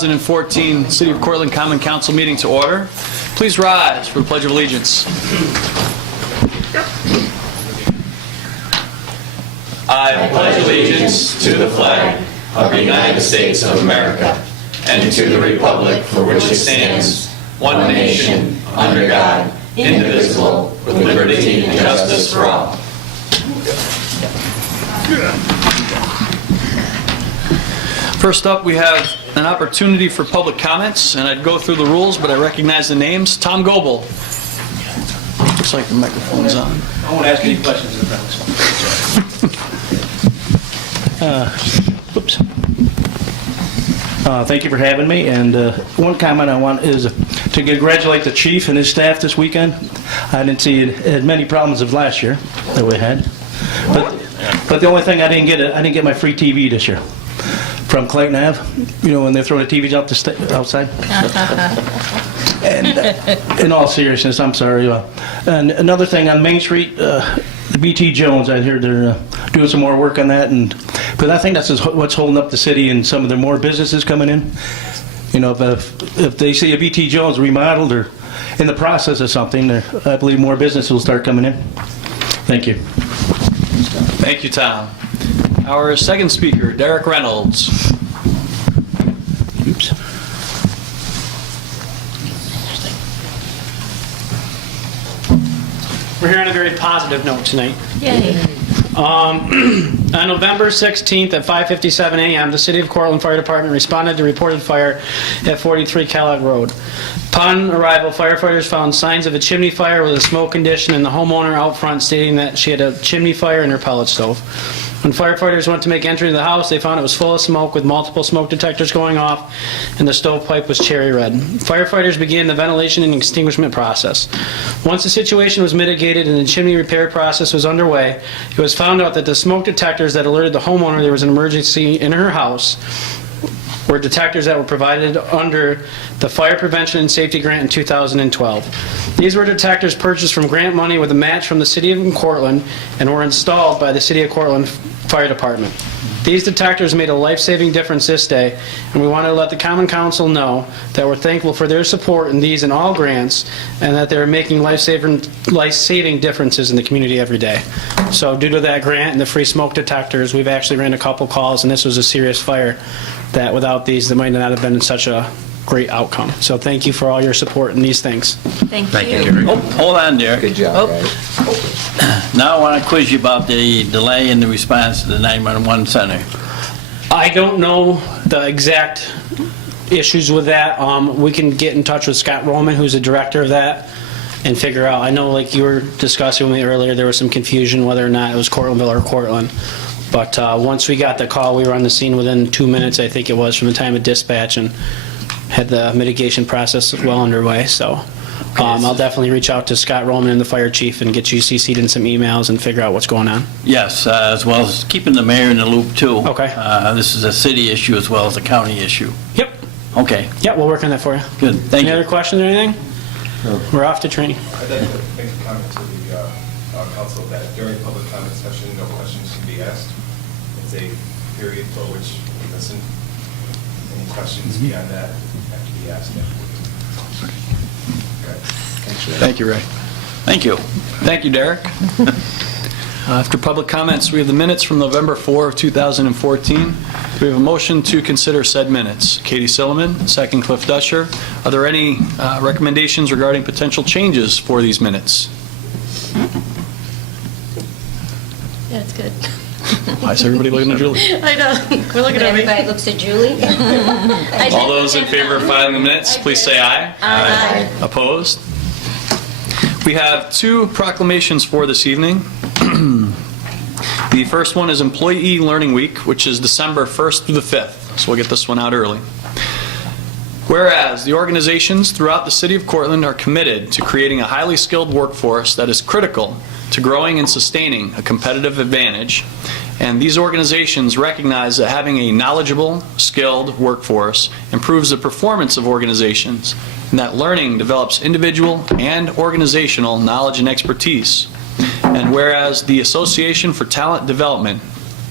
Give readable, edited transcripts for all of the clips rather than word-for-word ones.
2014 City of Cortland Common Council meeting to order. Please rise for the Pledge of Allegiance. I pledge allegiance to the flag of the United States of America and to the republic for which it stands, one nation, under God, indivisible, with liberty and justice for all. First up, we have an opportunity for public comments, and I'd go through the rules, but I recognize the names. Tom Goebel. Looks like the microphone's on. I won't ask any questions if oops. Thank you for having me. And one comment I want is to congratulate the chief and his staff this weekend. I didn't see as many problems as last year that we had, but the only thing I didn't get my free TV this year from Clayton Ave. You know when they're throwing the TVs out outside. And in all seriousness, I'm sorry. And another thing on Main Street, the BT Jones, I hear they're doing some more work on that, but I think that's what's holding up the city and some of the more businesses coming in. You know, if they see a BT Jones remodeled or in the process of something, I believe more businesses will start coming in. Thank you. Thank you, Tom. Our second speaker, Derek Reynolds. Oops. We're here on a very positive note tonight. Yay. On November 16th at 5:57 a.m., the City of Cortland Fire Department responded to reported fire at 43 Kellogg Road. Upon arrival, firefighters found signs of a chimney fire with a smoke condition and the homeowner out front stating that she had a chimney fire in her pellet stove. When firefighters went to make entry to the house, they found it was full of smoke with multiple smoke detectors going off, and the stovepipe was cherry red. Firefighters began the ventilation and extinguishment process. Once the situation was mitigated and the chimney repair process was underway, it was found out that the smoke detectors that alerted the homeowner there was an emergency in her house were detectors that were provided under the Fire Prevention and Safety Grant in 2012. These were detectors purchased from grant money with a match from the City of Cortland and were installed by the City of Cortland Fire Department. These detectors made a life-saving difference this day, and we want to let the Common Council know that we're thankful for their support in these and all grants, and that they're making life-saving differences in the community every day. So due to that grant and the free smoke detectors, we've actually ran a couple calls, and this was a serious fire that without these, there might not have been such a great outcome. So thank you for all your support in these things. Thank you. Derek. Oh, hold on, Derek. Good job, guys. Now I want to quiz you about the delay in the response to the 911 center. I don't know the exact issues with that. We can get in touch with Scott Roman, who's the director of that, and figure out. I know, like you were discussing with me earlier, there was some confusion whether or not it was Cortlandville or Cortland. But once we got the call, we were on the scene within 2 minutes, I think it was, from the time of dispatch, and had the mitigation process well underway. So I'll definitely reach out to Scott Roman and the fire chief and get you CC'd in some emails and figure out what's going on. Yes, as well as keeping the mayor in the loop, too. Okay. This is a city issue as well as a county issue. Yep. Okay. Yeah, we'll work on that for you. Good. Thank Any you. other questions or anything? No. We're off to training. I'd like to make a comment to the council that during public comment session, no questions can be asked. It's a period for which we listen. Any questions beyond that have to be asked afterwards. Okay. Thank you, Ray. Thank you. Thank you, Derek. After public comments, we have the minutes from November 4 of 2014. We have a motion to consider said minutes. Katie Silliman, second Cliff Dusher. Are there any recommendations regarding potential changes for these minutes? Yeah, it's good. Why is everybody looking at Julie? I know. We're looking at me. Everybody looks at Julie. All those in favor of filing the minutes, please say aye. Aye. Opposed? We have two proclamations for this evening. The first one is Employee Learning Week, which is December 1st through the 5th, so we'll get this one out early. Whereas the organizations throughout the City of Cortland are committed to creating a highly skilled workforce that is critical to growing and sustaining a competitive advantage, and these organizations recognize that having a knowledgeable, skilled workforce improves the performance of organizations, and that learning develops individual and organizational knowledge and expertise. And whereas the Association for Talent Development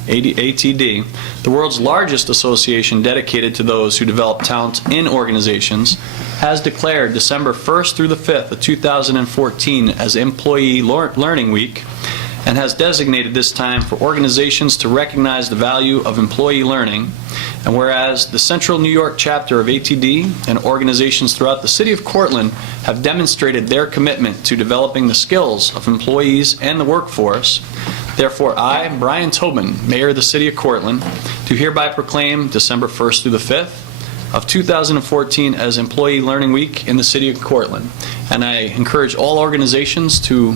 ATD, the world's largest association dedicated to those who develop talent in organizations, has declared December 1st through the 5th of 2014 as Employee Learning Week, and has designated this time for organizations to recognize the value of employee learning. And whereas the Central New York chapter of ATD and organizations throughout the city of Cortland have demonstrated their commitment to developing the skills of employees and the workforce, therefore I, Brian Tobin, Mayor of the City of Cortland, do hereby proclaim December 1st through the 5th of 2014 as Employee Learning Week in the City of Cortland. And I encourage all organizations to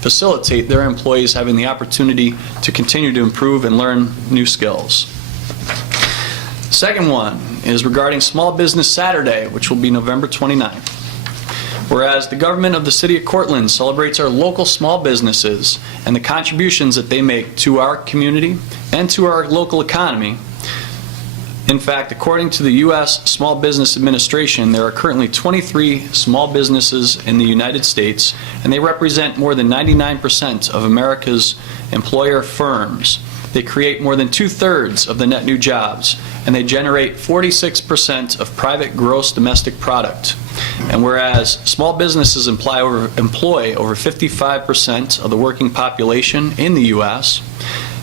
facilitate their employees having the opportunity to continue to improve and learn new skills. Second one is regarding Small Business Saturday, which will be November 29th. Whereas the government of the City of Cortland celebrates our local small businesses and the contributions that they make to our community and to our local economy. In fact, according to the U.S. Small Business Administration, there are currently 23 small businesses in the United States, and they represent more than 99% of America's employer firms. They create more than 2/3 of the net new jobs, and they generate 46% of private gross domestic product. And whereas small businesses employ over 55% of the working population in the U.S.,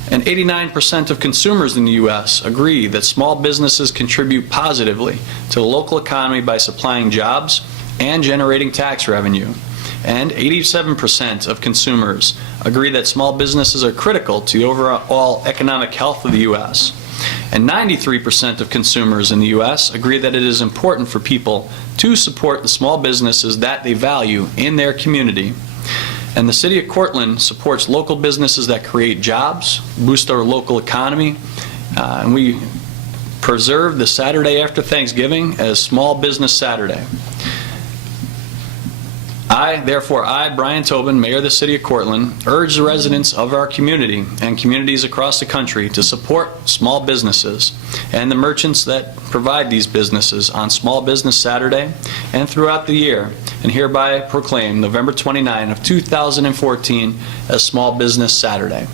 and 89% of consumers in the U.S. agree that small businesses contribute positively to the local economy by supplying jobs and generating tax revenue. And 87% of consumers agree that small businesses are critical to the overall economic health of the U.S. And 93% of consumers in the U.S. agree that it is important for people to support the small businesses that they value in their community. And the City of Cortland supports local businesses that create jobs, boost our local economy, and we preserve the Saturday after Thanksgiving as Small Business Saturday. Therefore, I, Brian Tobin, Mayor of the City of Cortland, urge the residents of our community and communities across the country to support small businesses and the merchants that provide these businesses on Small Business Saturday and throughout the year, and hereby proclaim November 29 of 2014 as Small Business Saturday.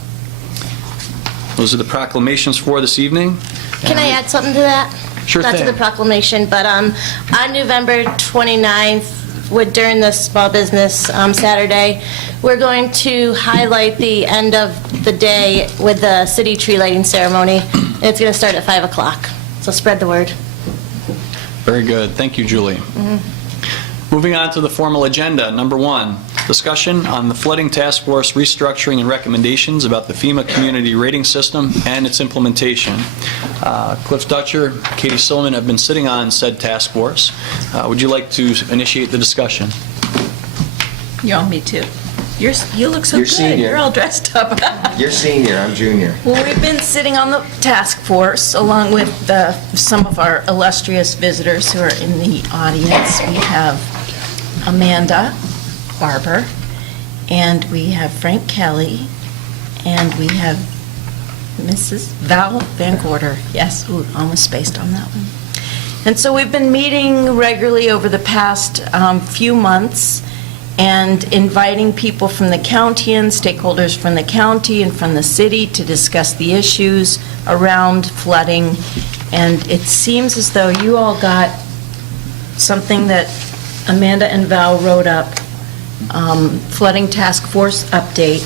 Those are the proclamations for this evening. Can I add something to that? Sure Not thing. to the proclamation, but on November 29th, during the Small Business Saturday, we're going to highlight the end of the day with the city tree lighting ceremony. And it's going to start at 5 o'clock. So spread the word. Very good. Thank you, Julie. Moving on to the formal agenda. Number 1, discussion on the flooding task force restructuring and recommendations about the FEMA community rating system and its implementation. Cliff Dutcher, Katie Silliman have been sitting on said task force. Would you like to initiate the discussion? You want me to? You look so You're good. senior. You're all dressed up. You're senior, I'm junior. Well, we've been sitting on the task force along with some of our illustrious visitors who are in the audience. We have Amanda Barber, and we have Frank Kelly, and we have Mrs. Val Van Gorder. Yes, ooh, almost spaced on that one. And so we've been meeting regularly over the past few months and inviting people from the county and stakeholders from the county and from the city to discuss the issues around flooding. And it seems as though you all got something that Amanda and Val wrote up, flooding task force update.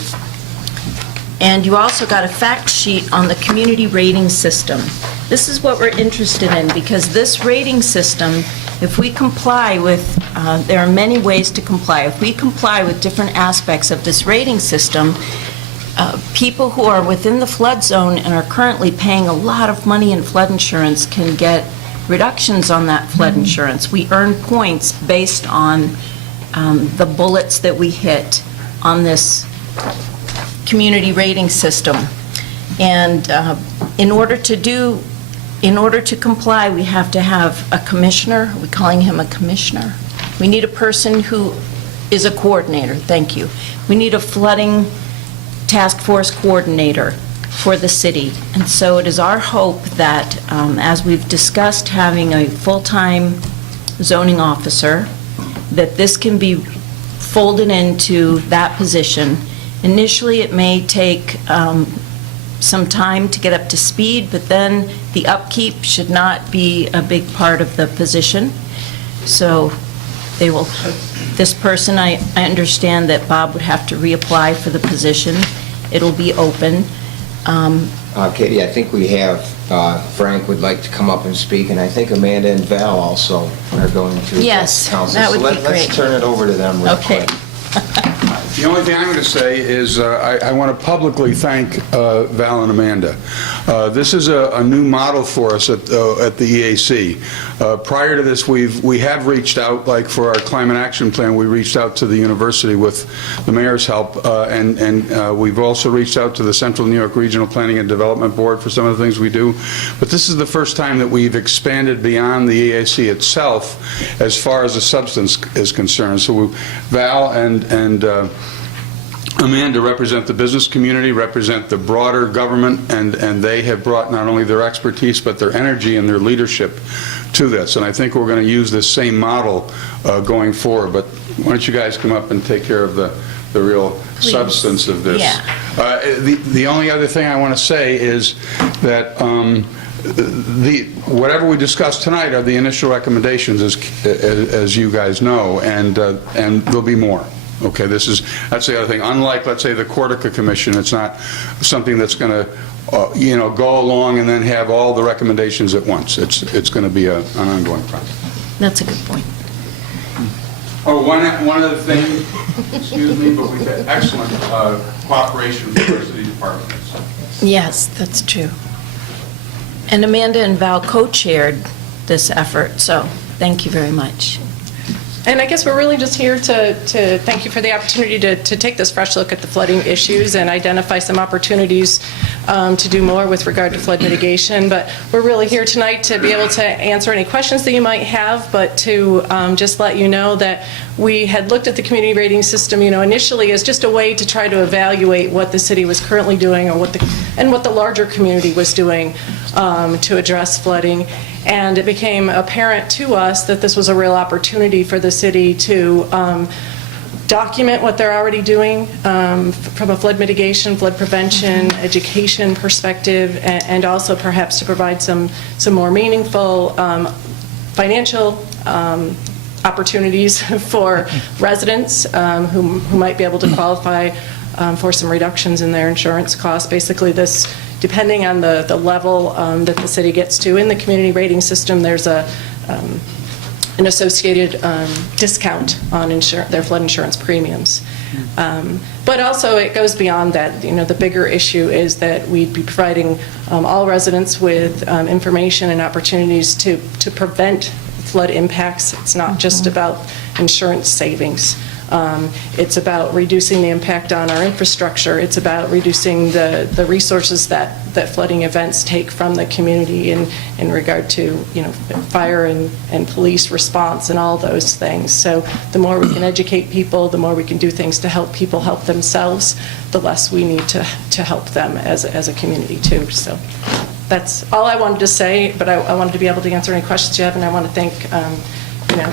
And you also got a fact sheet on the community rating system. This is what we're interested in, because this rating system, if we comply with, there are many ways to comply. If we comply with different aspects of this rating system, people who are within the flood zone and are currently paying a lot of money in flood insurance can get reductions on that flood insurance. We earn points based on the bullets that we hit on this community rating system. And in order to comply, we have to have a commissioner. Are we calling him a commissioner? We need a person who is a coordinator. Thank you. We need a flooding task force coordinator for the city. And so it is our hope that, as we've discussed having a full-time zoning officer, that this can be folded into that position. Initially, it may take some time to get up to speed, but then the upkeep should not be a big part of the position. So they will, this person, I understand that Bob would have to reapply for the position. It'll be open. Katie, I think we have, Frank would like to come up and speak, and I think Amanda and Val also are going to. Yes, counsel. that would So be great. Let's turn it over to them real Okay. quick. The only thing I'm going to say is I want to publicly thank Val and Amanda. This is a new model for us at the EAC. Prior to this, we have reached out, like for our climate action plan, we reached out to the university with the mayor's help, and we've also reached out to the Central New York Regional Planning and Development Board for some of the things we do. But this is the first time that we've expanded beyond the EAC itself as far as the substance is concerned. So Val and Amanda represent the business community, represent the broader government, and they have brought not only their expertise but their energy and their leadership to this. And I think we're going to use this same model going forward. But why don't you guys come up and take care of the real substance of this? Yeah. The only other thing I want to say is that whatever we discussed tonight are the initial recommendations, as you guys know, and there'll be more. Okay, that's the other thing. Unlike, let's say, the Cortica Commission, it's not something that's going to, go along and then have all the recommendations at once. It's going to be an ongoing process. That's a good point. Oh, one other thing, excuse me, but we've had excellent cooperation with the city departments. Yes, that's true. And Amanda and Val co-chaired this effort, so thank you very much. And I guess we're really just here to thank you for the opportunity to take this fresh look at the flooding issues and identify some opportunities to do more with regard to flood mitigation. But we're really here tonight to be able to answer any questions that you might have, but to just let you know that we had looked at the community rating system, initially as just a way to try to evaluate what the city was currently doing or what the larger community was doing to address flooding. And it became apparent to us that this was a real opportunity for the city to document what they're already doing from a flood mitigation, flood prevention, education perspective, and also perhaps to provide some more meaningful financial opportunities for residents who might be able to qualify for some reductions in their insurance costs. Basically, this, depending on the level that the city gets to in the community rating system, there's an associated discount on their flood insurance premiums. But also it goes beyond that. The bigger issue is that we'd be providing all residents with information and opportunities to prevent flood impacts. It's not just about insurance savings. It's about reducing the impact on our infrastructure. It's about reducing the resources that flooding events take from the community in regard to, fire and police response and all those things. So the more we can educate people, the more we can do things to help people help themselves, the less we need to help them as a community too. So that's all I wanted to say, but I wanted to be able to answer any questions you have, and I want to thank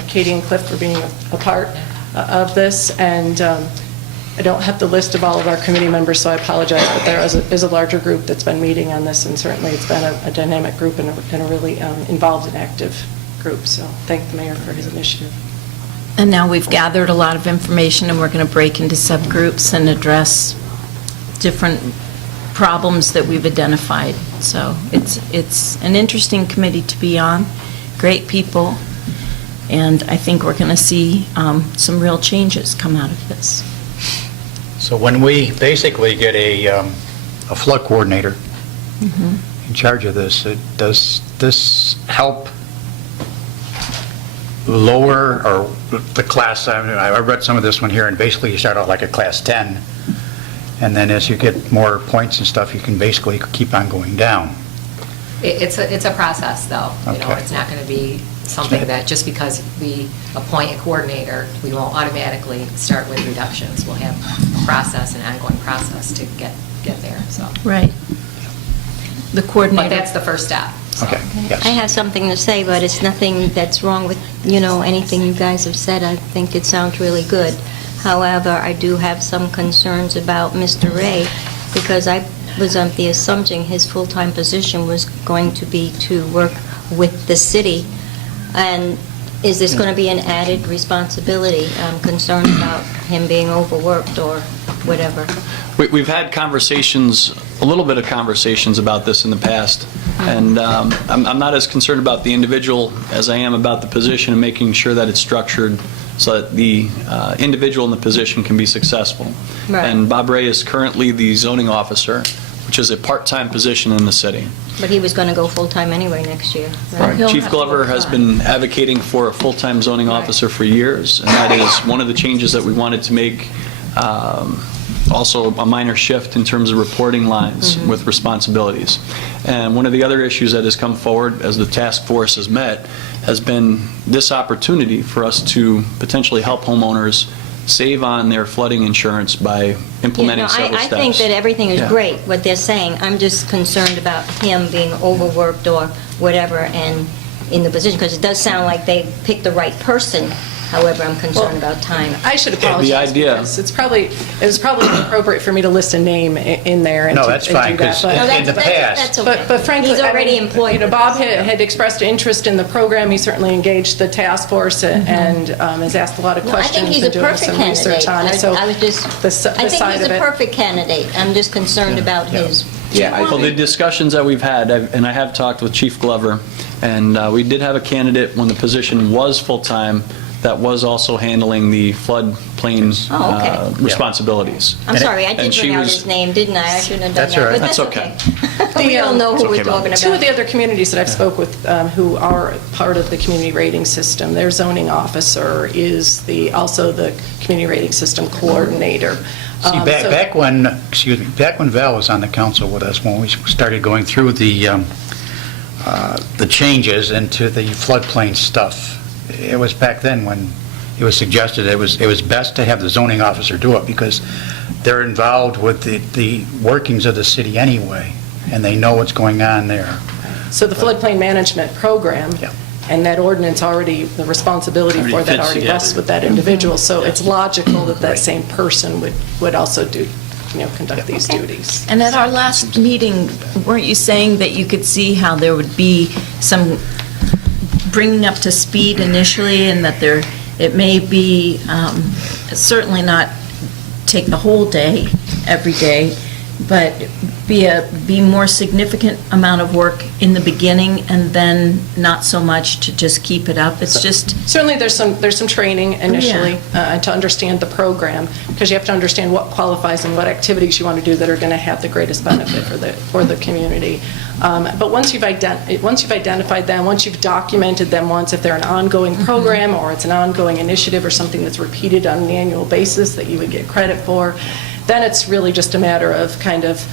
Katie and Cliff for being a part of this, and I don't have the list of all of our committee members, so I apologize, but there is a larger group that's been meeting on this, and certainly it's been a dynamic group and a really involved and active group, so thank the mayor for his initiative. And now we've gathered a lot of information, and we're going to break into subgroups and address different problems that we've identified. So it's an interesting committee to be on, great people, and I think we're going to see some real changes come out of this. So when we basically get a flood coordinator in charge of this, does this help lower or the class? I read some of this one here, and basically you start out like a class 10, and then as you get more points and stuff, you can basically keep on going down. It's a process, though. Okay. It's not going to be something that just because we appoint a coordinator, we won't automatically start with reductions. We'll have a process, an ongoing process to get there. So. Right. The coordinator. But that's the first step. So. Okay. Yes. I have something to say, but it's nothing that's wrong with, anything you guys have said. I think it sounds really good. However, I do have some concerns about Mr. Ray, because I was of the assumption his full-time position was going to be to work with the city. And is this going to be an added responsibility? I'm concerned about him being overworked or whatever. We've had conversations, a little bit of conversations about this in the past, and I'm not as concerned about the individual as I am about the position and making sure that it's structured so that the individual in the position can be successful. Right. And Bob Ray is currently the zoning officer, which is a part-time position in the city. But he was going to go full-time anyway next year. Right? Chief Glover has been advocating for a full-time zoning officer for years, and that is one of the changes that we wanted to make. Also, a minor shift in terms of reporting lines with responsibilities. And one of the other issues that has come forward as the task force has met has been this opportunity for us to potentially help homeowners save on their flooding insurance by implementing several steps. I think that everything is Yeah. great, what they're saying. I'm just concerned about him being overworked or whatever and in the position, because it does sound like they picked the right person. However, I'm concerned about time. I should apologize. The idea- because it was probably inappropriate for me to list a name in there. And No, to- that's and do fine, that, 'cause but- in the past... That's okay. But frankly, He's already I mean, employed. you know, Bob had expressed interest in the program. He certainly engaged the task force and has asked a lot of No, I questions think he's a and doing perfect some research candidate. on it. So I was just, the I think side he's of a it. perfect candidate. I'm just concerned about his. Well, the discussions that we've had, and I have talked with Chief Glover, and we did have a candidate when the position was full-time that was also handling the floodplain Oh, okay. responsibilities. I'm sorry, I and did she bring out was- his name, didn't I? I shouldn't have done That's that. all right. But That's okay. We all know who we're talking about. Two of the other communities that I've spoke with who are part of the community rating system, their zoning officer is also the community rating system coordinator. See, back when Val was on the council with us, when we started going through the changes into the floodplain stuff, it was back then when it was suggested it was best to have the zoning officer do it because they're involved with the workings of the city anyway, and they know what's going on there. So the floodplain management program Yeah. and that ordinance already, the responsibility for that fits already together. rests with that individual. So it's logical that that same person would also conduct these duties. And at our last meeting, weren't you saying that you could see how there would be some bringing up to speed initially, and that it may be certainly not take the whole day, every day, but be more significant amount of work in the beginning and then not so much to just keep it up? It's just... Certainly, there's some training initially to understand the program, because you have to understand what qualifies and what activities you want to do that are going to have the greatest benefit for the community. But once you've identified them, once you've documented them once, if they're an ongoing program or it's an ongoing initiative or something that's repeated on an annual basis that you would get credit for, then it's really just a matter of kind of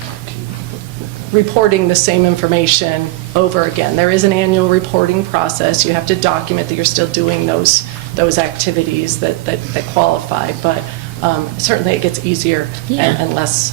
reporting the same information over again. There is an annual reporting process. You have to document that you're still doing those activities that qualify, but certainly it gets easier and less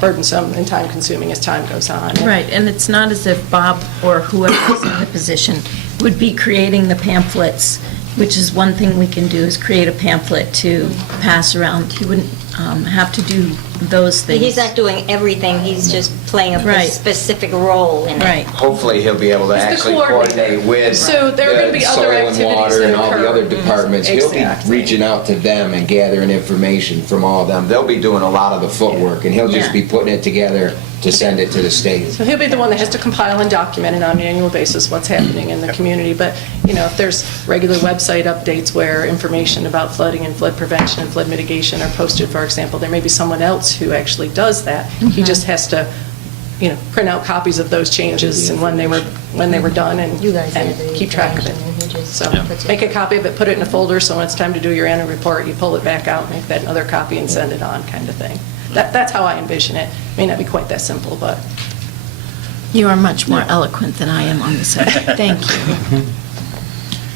burdensome and time-consuming as time goes on. Right, and it's not as if Bob or whoever is in the position would be creating the pamphlets, which is one thing we can do, is create a pamphlet to pass around. He wouldn't have to do those things. He's not doing everything, he's just playing a Right. specific role in it. Right. Hopefully, he'll be able to He's the actually coordinator. coordinate with So there are gonna be the other soil and activities water that and all the occur. other departments. He'll be Exactly. reaching out to them and gathering information from all of them. They'll be doing a lot of the footwork, and he'll just Yeah. be putting it together to send it to the state. So he'll be the one that has to compile and document it on an annual basis, what's happening in the community. But, if there's regular website updates where information about flooding and flood prevention and flood mitigation are posted, for example, there may be someone else who actually does that. He just has to, print out copies of those changes and when they were done You guys and have the keep track of it. information, and he just So puts it- make a copy of it, put it in a folder, so when it's time to do your annual report, you pull it back out, make that another copy and send it on, kind of thing. That's how I envision it. May not be quite that simple, but... You are much more eloquent than I am on the subject. Thank you.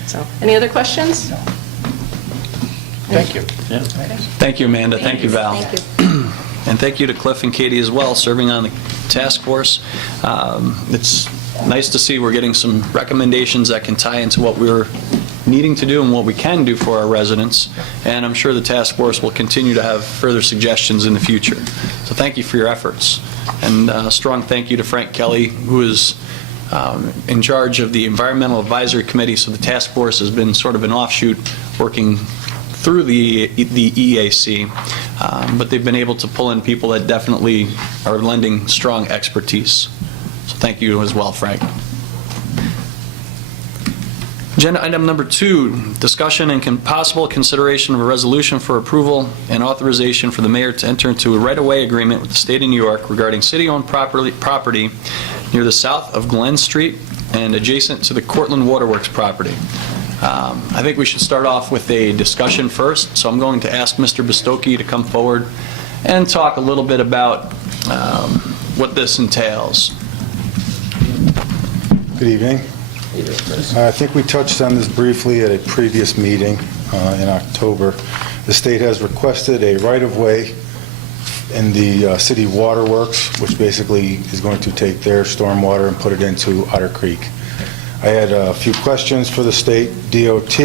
So, any other questions? Thank you. Thank you, Amanda. Thank you, Val. Thank you. And thank you to Cliff and Katie as well, serving on the task force. It's nice to see we're getting some recommendations that can tie into what we're needing to do and what we can do for our residents, and I'm sure the task force will continue to have further suggestions in the future. So thank you for your efforts. And a strong thank you to Frank Kelly, who is in charge of the Environmental Advisory Committee, so the task force has been sort of an offshoot working through the EAC, but they've been able to pull in people that definitely are lending strong expertise. So thank you as well, Frank. Agenda item number 2, discussion and possible consideration of a resolution for approval and authorization for the mayor to enter into a right-of-way agreement with the state of New York regarding city-owned property near the south of Glen Street and adjacent to the Cortland Waterworks property. I think we should start off with a discussion first, so I'm going to ask Mr. Bistocchi to come forward and talk a little bit about what this entails. Good evening. I think we touched on this briefly at a previous meeting in October. The state has requested a right-of-way in the city waterworks, which basically is going to take their stormwater and put it into Otter Creek. I had a few questions for the state DOT.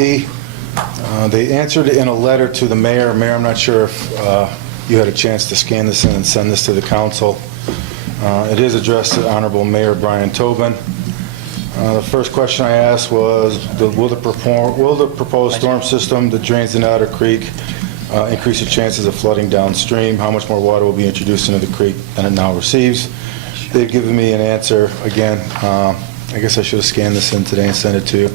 They answered in a letter to the mayor. Mayor, I'm not sure if you had a chance to scan this in and send this to the council. It is addressed to Honorable Mayor Brian Tobin. The first question I asked was, will the proposed storm system that drains into Otter Creek increase the chances of flooding downstream? How much more water will be introduced into the creek than it now receives? They've given me an answer. Again, I guess I should have scanned this in today and sent it to you.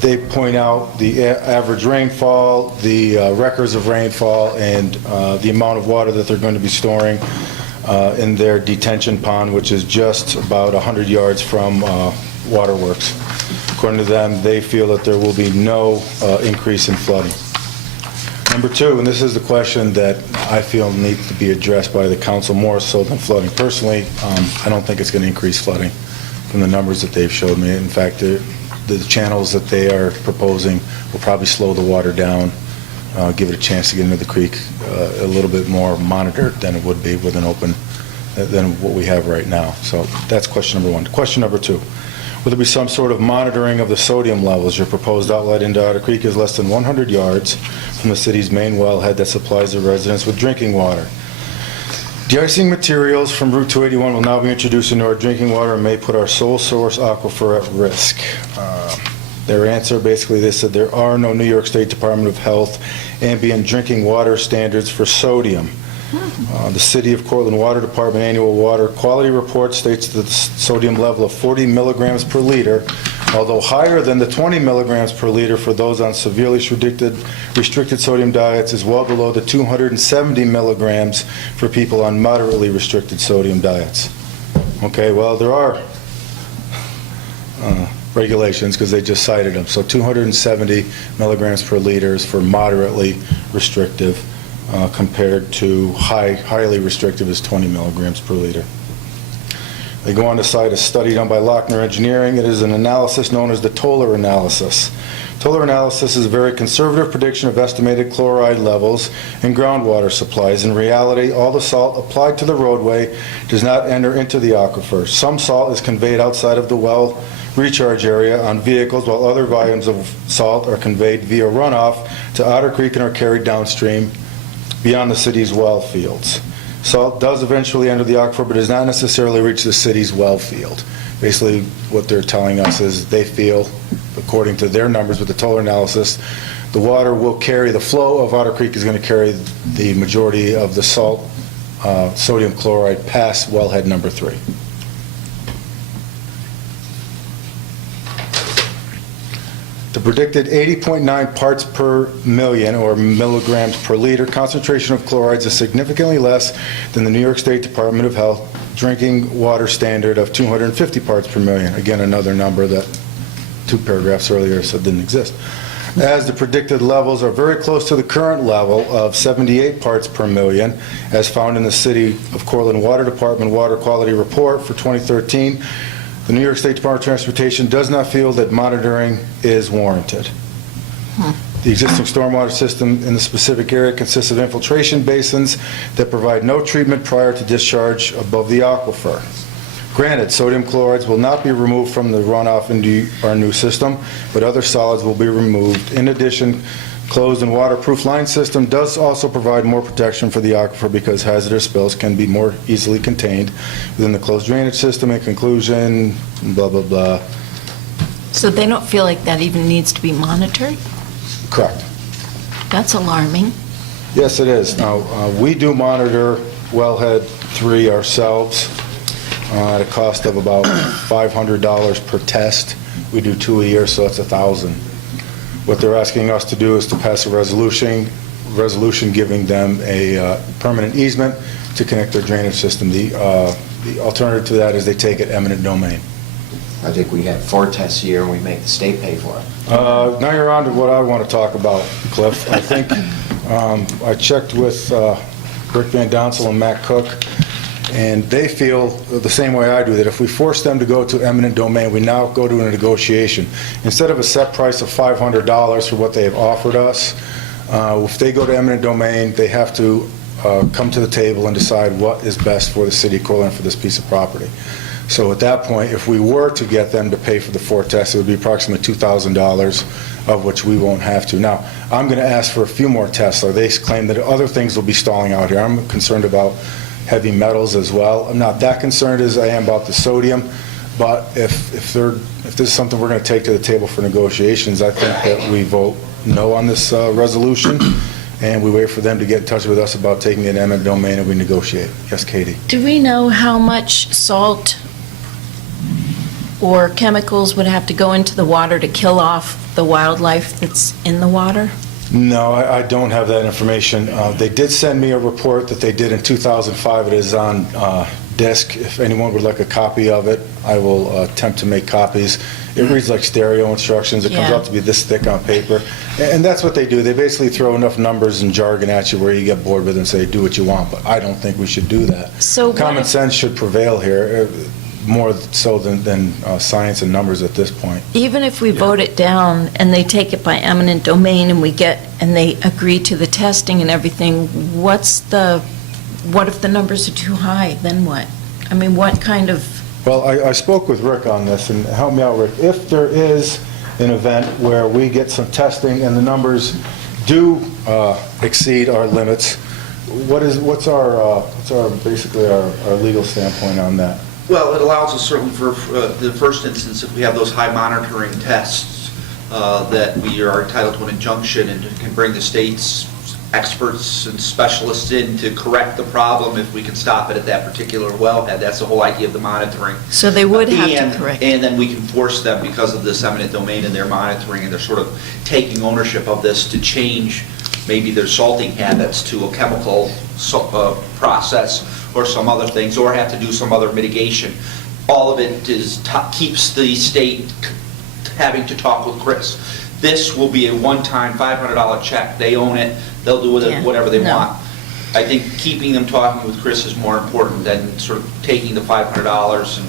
They point out the average rainfall, the records of rainfall, and the amount of water that they're going to be storing in their detention pond, which is just about 100 yards from waterworks. According to them, they feel that there will be no increase in flooding. Number 2, and this is the question that I feel needs to be addressed by the council more so than flooding. Personally, I don't think it's going to increase flooding from the numbers that they've showed me. In fact, the channels that they are proposing will probably slow the water down, give it a chance to get into the creek a little bit more monitored than it would be with an open, than what we have right now. So that's question number 1. Question number 2. Will there be some sort of monitoring of the sodium levels? Your proposed outlet into Otter Creek is less than 100 yards from the city's main wellhead that supplies the residents with drinking water. De-icing materials from Route 281 will now be introduced into our drinking water and may put our sole source aquifer at risk. Their answer, basically, they said there are no New York State Department of Health ambient drinking water standards for sodium. The City of Cortland Water Department Annual Water Quality Report states that the sodium level of 40 milligrams per liter, although higher than the 20 milligrams per liter for those on severely restricted sodium diets, is well below the 270 milligrams for people on moderately restricted sodium diets. Okay, well, there are regulations because they just cited them. So 270 milligrams per liter is for moderately restrictive. Compared to highly restrictive is 20 milligrams per liter. They go on to cite a study done by Lochner Engineering. It is an analysis known as the Toller analysis. Toller analysis is a very conservative prediction of estimated chloride levels in groundwater supplies. In reality, all the salt applied to the roadway does not enter into the aquifer. Some salt is conveyed outside of the well recharge area on vehicles, while other volumes of salt are conveyed via runoff to Otter Creek and are carried downstream beyond the city's well fields. Salt does eventually enter the aquifer, but does not necessarily reach the city's well field. Basically, what they're telling us is they feel, according to their numbers with the Toller analysis, the water will carry, the flow of Otter Creek is going to carry the majority of the salt, sodium chloride past wellhead number 3. The predicted 80.9 parts per million, or milligrams per liter, concentration of chlorides is significantly less than the New York State Department of Health drinking water standard of 250 parts per million. Again, another number that 2 paragraphs earlier said didn't exist. As the predicted levels are very close to the current level of 78 parts per million, as found in the City of Cortland Water Department Water Quality Report for 2013, the New York State Department of Transportation does not feel that monitoring is warranted. The existing stormwater system in the specific area consists of infiltration basins that provide no treatment prior to discharge above the aquifer. Granted, sodium chlorides will not be removed from the runoff into our new system, but other solids will be removed. In addition, closed and waterproof line system does also provide more protection for the aquifer because hazardous spills can be more easily contained within the closed drainage system. In conclusion, blah, blah, blah. So they don't feel like that even needs to be monitored? Correct. That's alarming. Yes, it is. Now, we do monitor wellhead 3 ourselves at a cost of about $500 per test. We do 2 a year, so it's $1,000. What they're asking us to do is to pass a resolution giving them a permanent easement to connect their drainage system. The alternative to that is they take it eminent domain. I think we had 4 tests a year and we make the state pay for it. Now you're on to what I want to talk about, Cliff. I think I checked with Rick Van Donsel and Matt Cook, and they feel the same way I do, that if we force them to go to eminent domain, we now go to a negotiation. Instead of a set price of $500 for what they have offered us, if they go to eminent domain, they have to come to the table and decide what is best for the city of Cortland for this piece of property. So at that point, if we were to get them to pay for the 4 tests, it would be approximately $2,000, of which we won't have to. Now, I'm going to ask for a few more tests. So they claim that other things will be stalling out here. I'm concerned about heavy metals as well. I'm not that concerned as I am about the sodium, but if this is something we're going to take to the table for negotiations, I think that we vote no on this resolution, and we wait for them to get in touch with us about taking it eminent domain, and we negotiate. Yes, Katie? Do we know how much salt or chemicals would have to go into the water to kill off the wildlife that's in the water? No, I don't have that information. They did send me a report that they did in 2005. It is on disk. If anyone would like a copy of it, I will attempt to make copies. It reads like stereo instructions. It comes out to be this thick on paper. And that's what they do. They basically throw enough numbers and jargon at you where you get bored with it and say, do what you want. But I don't think we should do that. So common sense should prevail here, more so than science and numbers at this point. Even if we vote it down and they take it by eminent domain and they agree to the testing and everything, what if the numbers are too high? Then what? I mean, what kind of... Well, I spoke with Rick on this, and help me out, Rick. If there is an event where we get some testing and the numbers do exceed our limits, what's our basically our legal standpoint on that? Well, it allows us certainly for the first instance, if we have those high monitoring tests, that we are entitled to an injunction and can bring the state's experts and specialists in to correct the problem if we can stop it at that particular wellhead. That's the whole idea of the monitoring. So they would have to correct. And then we can force them, because of this eminent domain and their monitoring, and they're sort of taking ownership of this, to change maybe their salting habits to a chemical process or some other things, or have to do some other mitigation. All of it keeps the state having to talk with Chris. This will be a one-time $500 check. They own it. They'll do with it whatever they want. I think keeping them talking with Chris is more important than sort of taking the $500 and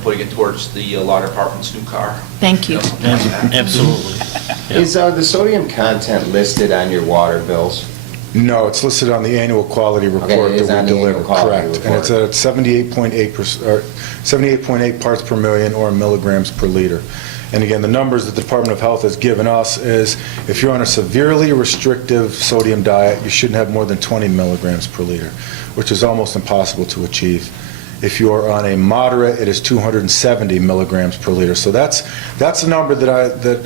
putting it towards the law department's new car. Thank you. Absolutely. Is the sodium content listed on your water bills? No, it's listed on the annual quality report that we deliver. Correct, and it's at 78.8 parts per million or milligrams per liter. And again, the numbers that the Department of Health has given us is if you're on a severely restrictive sodium diet, you shouldn't have more than 20 milligrams per liter, which is almost impossible to achieve. If you are on a moderate, it is 270 milligrams per liter. So that's a number that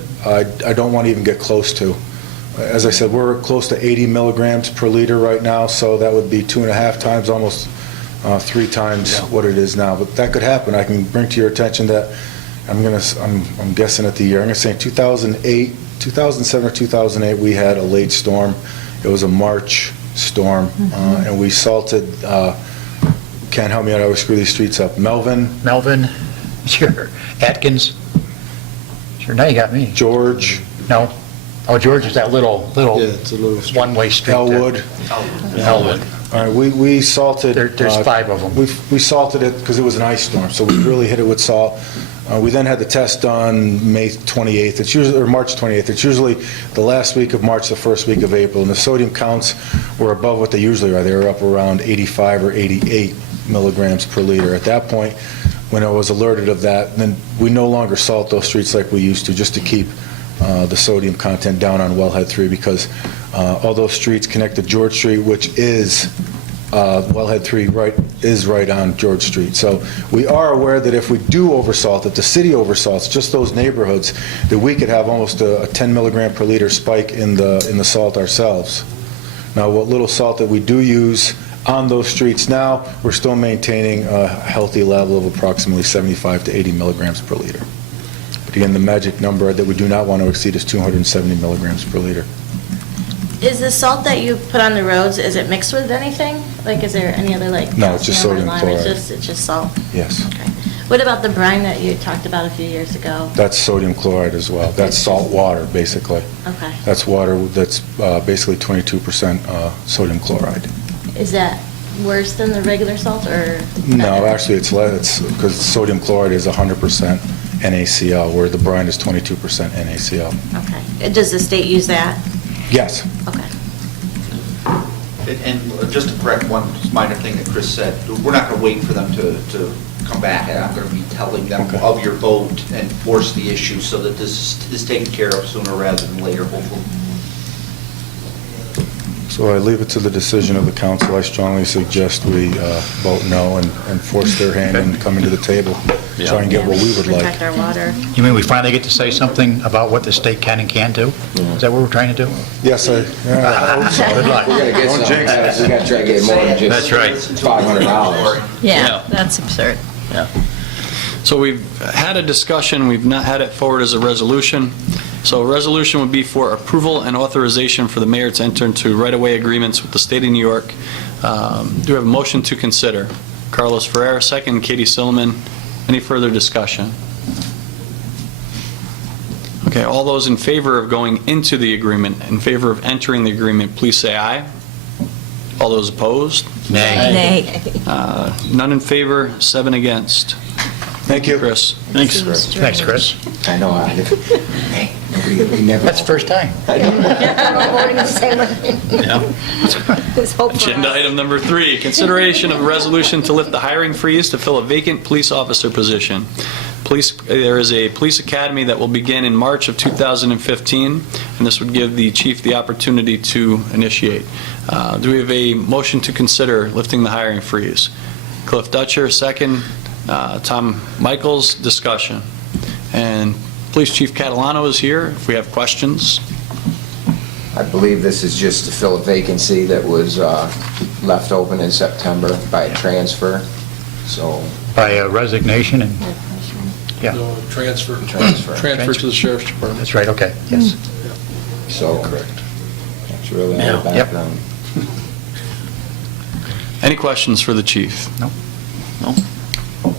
I don't want to even get close to. As I said, we're close to 80 milligrams per liter right now, so that would be 2.5 times, almost 3 times what it is now. But that could happen. I can bring to your attention that I'm guessing at the year. I'm going to say 2007 or 2008, we had a late storm. It was a March storm, and we salted. Can't help me out. I always screw these streets up. Melvin, sure. Atkins. Sure, now you got me. George. No. Oh, George is that little it's a little one-way street. Elwood. Elwood. All right, we salted. There's 5 of them. We salted it because it was an ice storm, so we really hit it with salt. We then had the test done May 28th. It's usually, or March 28th. It's usually the last week of March, the first week of April, and the sodium counts were above what they usually are. They were up around 85 or 88 milligrams per liter. At that point, when I was alerted of that, then we no longer salt those streets like we used to, just to keep the sodium content down on Wellhead 3, because all those streets connect to George Street, which is Wellhead 3 is right on George Street. So we are aware that if we do oversalt, if the city oversalts just those neighborhoods, that we could have almost a 10 milligram per liter spike in the salt ourselves. Now, what little salt that we do use on those streets now, we're still maintaining a healthy level of approximately 75 to 80 milligrams per liter. But again, the magic number that we do not want to exceed is 270 milligrams per liter. Is the salt that you put on the roads, is it mixed with anything? Like, is there any other, like? No, it's just calcium or sodium lime? chloride. It's just salt? Yes. Okay. What about the brine that you talked about a few years ago? That's sodium chloride as well. That's salt water, basically. Okay. That's water that's basically 22% sodium chloride. Is that worse than the regular salt, or? No, actually, it's less, because sodium chloride is 100% NaCl, where the brine is 22% NaCl. Okay. Does the state use that? Yes. Okay. And just to correct one minor thing that Chris said, we're not going to wait for them to come back. I'm going to be telling them of your vote and force the issue so that this is taken care of sooner rather than later, hopefully. So I leave it to the decision of the council. I strongly suggest we vote no and force their hand and come into the table, try and get what we would like. Protect our water. You mean we finally get to say something about what the state can and can't do? Is that what we're trying to do? Yes, I hope so. Good luck. We gotta get Don't some, jinx us. we gotta try to get more than just That's right. $500. Yeah, that's absurd. Yeah. So we've had a discussion, we've not had it forward as a resolution. So a resolution would be for approval and authorization for the mayor to enter into right-of-way agreements with the state of New York. Do we have a motion to consider? Carlos Ferrer, second. Katie Silliman. Any further discussion? Okay, all those in favor of going into the agreement, in favor of entering the agreement, please say aye. All those opposed? Nay. None in favor, 7 against. Thank you. Chris. Thanks. Thanks, Chris. I know, we never. That's the first time. Agenda item number 3, consideration of a resolution to lift the hiring freeze to fill a vacant police officer position. There is a police academy that will begin in March of 2015, and this would give the chief the opportunity to initiate. Do we have a motion to consider lifting the hiring freeze? Cliff Dutcher, second. Tom Michaels, discussion. And Police Chief Catalano is here if we have questions. I believe this is just to fill a vacancy that was left open in September by a transfer, so. By a resignation and, yeah. No, transfer. Transfer. To the sheriff's department. That's right, okay, yes. So. Correct. That's really our Yep. background. Any questions for the chief? No. No? All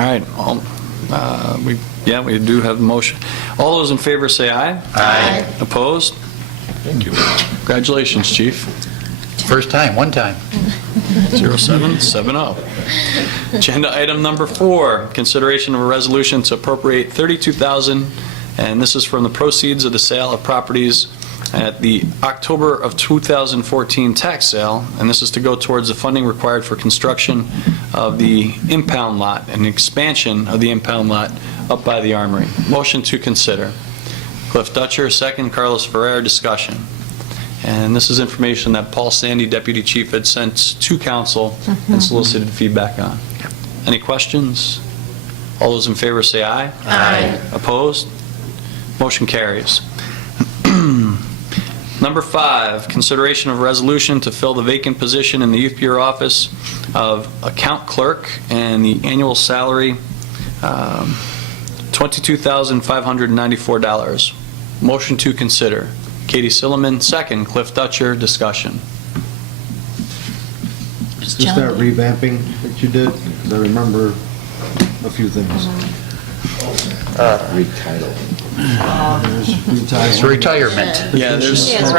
right. We do have the motion. All those in favor say aye. Aye. Opposed? Thank you. Congratulations, chief. First time, one time. 0770. Agenda item number 4, consideration of a resolution to appropriate $32,000, and this is from the proceeds of the sale of properties at the October of 2014 tax sale, and this is to go towards the funding required for construction of the impound lot and expansion of the impound lot up by the Armory. Motion to consider. Cliff Dutcher, second. Carlos Ferrer, discussion. And this is information that Paul Sandy, Deputy Chief, had sent to council and solicited feedback on. Any questions? All those in favor say aye. Aye. Opposed? Motion carries. Number 5, consideration of resolution to fill the vacant position in the Youth Bureau office of account clerk, and the annual salary, $22,594. Motion to consider. Katie Silliman, second. Cliff Dutcher, discussion. Just that revamping that you did, 'cause I remember a few things. Retitle. It's retirement. Yeah, there's... It's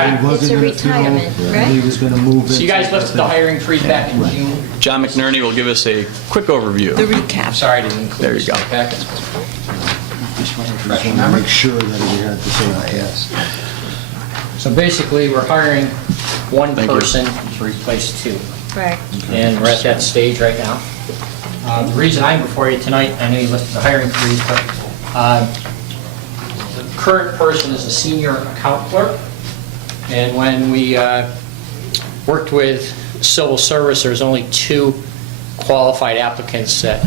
a retirement, right? He was gonna move it. So you guys lifted the hiring freeze back in June? John McNerney will give us a quick overview. The recap. Sorry, I didn't include There you this go. in the packets. Just wanted to make sure that we had the same cast. So basically, we're hiring one Thank you. person to replace 2. Right. And we're at that stage right now. The reason I'm before you tonight, I know you listed the hiring freeze, but the current person is a senior account clerk, and when we worked with civil service, there was only 2 qualified applicants that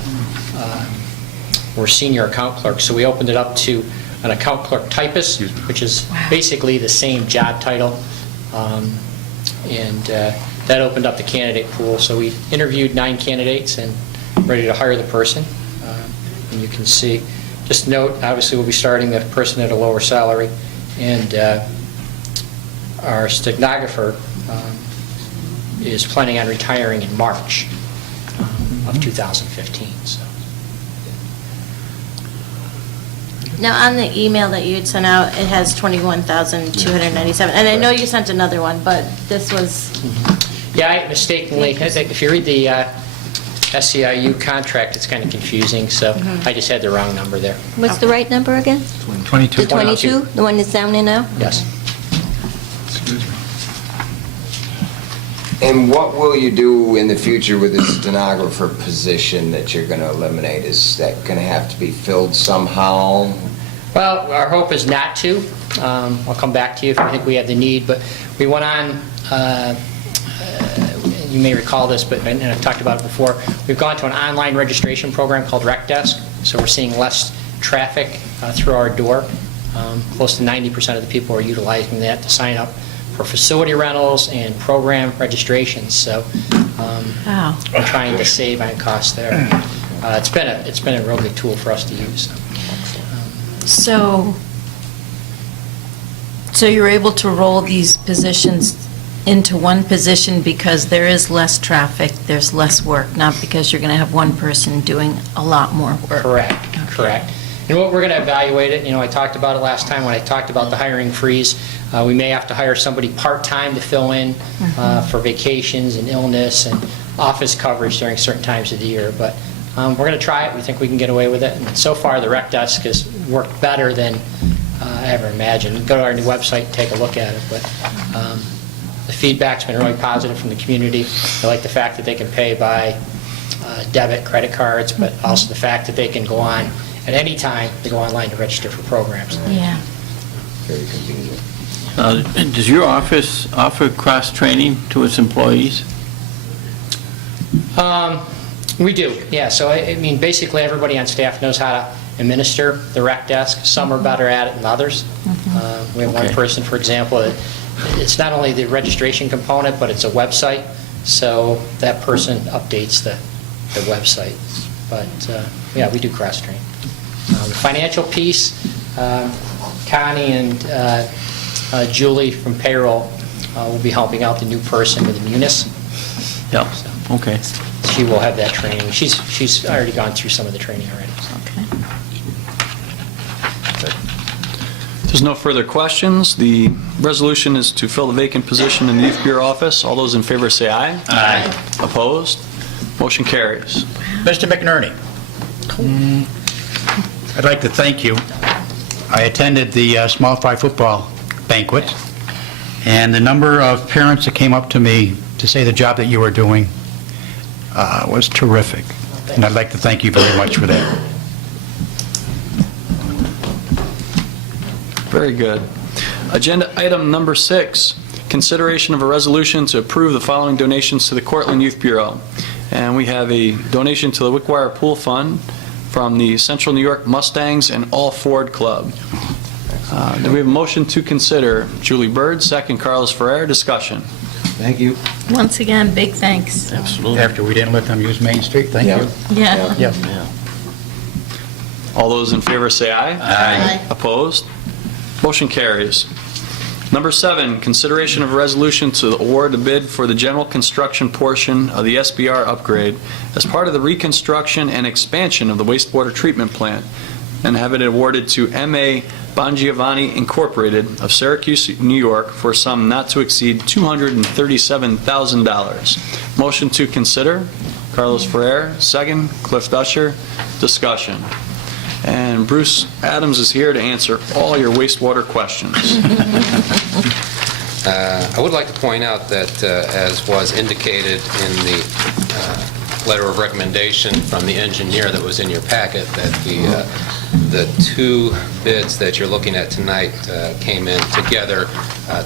were senior account clerks, so we opened it up to an account clerk typist, which is basically the same job title, and that opened up the candidate pool. So we interviewed 9 candidates and ready to hire the person. And you can see, just note, obviously we'll be starting the person at a lower salary, and our stenographer is planning on retiring in March of 2015. So. Now, on the email that you had sent out, it has 21,297, and I know you sent another one, but this was... Yeah, I mistakenly, if you read the SEIU contract, it's kind of confusing, so I just had the wrong number there. What's the right number again? 22. The 22, the one that's down there now? Yes. And what will you do in the future with the stenographer position that you're going to eliminate? Is that going to have to be filled somehow? Well, our hope is not to. I'll come back to you if I think we have the need, but we went on, you may recall this, but and I've talked about it before, we've gone to an online registration program called RecDesk, so we're seeing less traffic through our door. Close to 90% of the people are utilizing that to sign up for facility rentals and program registrations, so we're trying to save on costs there. It's been a real good tool for us to use. So you're able to roll these positions into one position because there is less traffic, there's less work, not because you're going to have one person doing a lot more work. Correct. And what we're going to evaluate it, I talked about it last time when I talked about the hiring freeze. We may have to hire somebody part-time to fill in for vacations and illness and office coverage during certain times of the year. But we're going to try it. We think we can get away with it. And so far, the rec desk has worked better than I ever imagined. Go to our new website and take a look at it. But the feedback's been really positive from the community. They like the fact that they can pay by debit, credit cards, but also the fact that they can go on at any time to go online to register for programs. Yeah. Very convenient. Does your office offer cross-training to its employees? We do, yeah. So, I mean, basically everybody on staff knows how to administer the rec desk. Some are better at it than others. We have one person, for example, it's not only the registration component, but it's a website. So that person updates the website. But, yeah, we do cross-train. The financial piece, Connie and Julie from payroll will be helping out the new person with the Munis. Yeah, okay. She will have that training. She's already gone through some of the training already. Okay. If there's no further questions, the resolution is to fill the vacant position in the Youth Bureau office. All those in favor say aye. Aye. Opposed? Motion carries. Mr. McNerney, I'd like to thank you. I attended the small fry football banquet, and the number of parents that came up to me to say the job that you were doing was terrific, and I'd like to thank you very much for that. Very good. Agenda item number 6, consideration of a resolution to approve the following donations to the Cortland Youth Bureau. And we have a donation to the Wickwire Pool Fund from the Central New York Mustangs and All Ford Club. Do we have a motion to consider? Julie Bird, second. Carlos Ferrer. Discussion. Thank you. Once again, big thanks. Absolutely. After we didn't let them use Main Street, thank you. Yeah. Yep. All those in favor say aye. Aye. Opposed? Motion carries. Number 7, consideration of a resolution to award a bid for the general construction portion of the SBR upgrade as part of the reconstruction and expansion of the wastewater treatment plant, and have it awarded to M.A. Bongiovanni Incorporated of Syracuse, New York, for a sum not to exceed $237,000. Motion to consider. Carlos Ferrer, second. Cliff Dusher. Discussion. And Bruce Adams is here to answer all your wastewater questions. I would like to point out that, as was indicated in the letter of recommendation from the engineer that was in your packet, that the two bids that you're looking at tonight came in together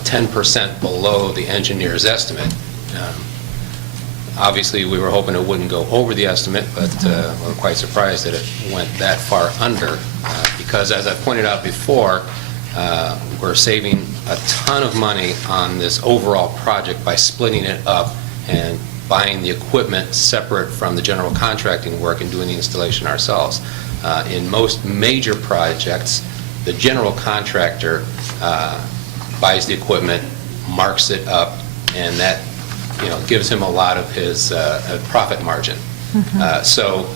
10% below the engineer's estimate. Obviously, we were hoping it wouldn't go over the estimate, but we're quite surprised that it went that far under, because as I pointed out before, we're saving a ton of money on this overall project by splitting it up and buying the equipment separate from the general contracting work and doing the installation ourselves. In most major projects, the general contractor buys the equipment, marks it up, and that gives him a lot of his profit margin. So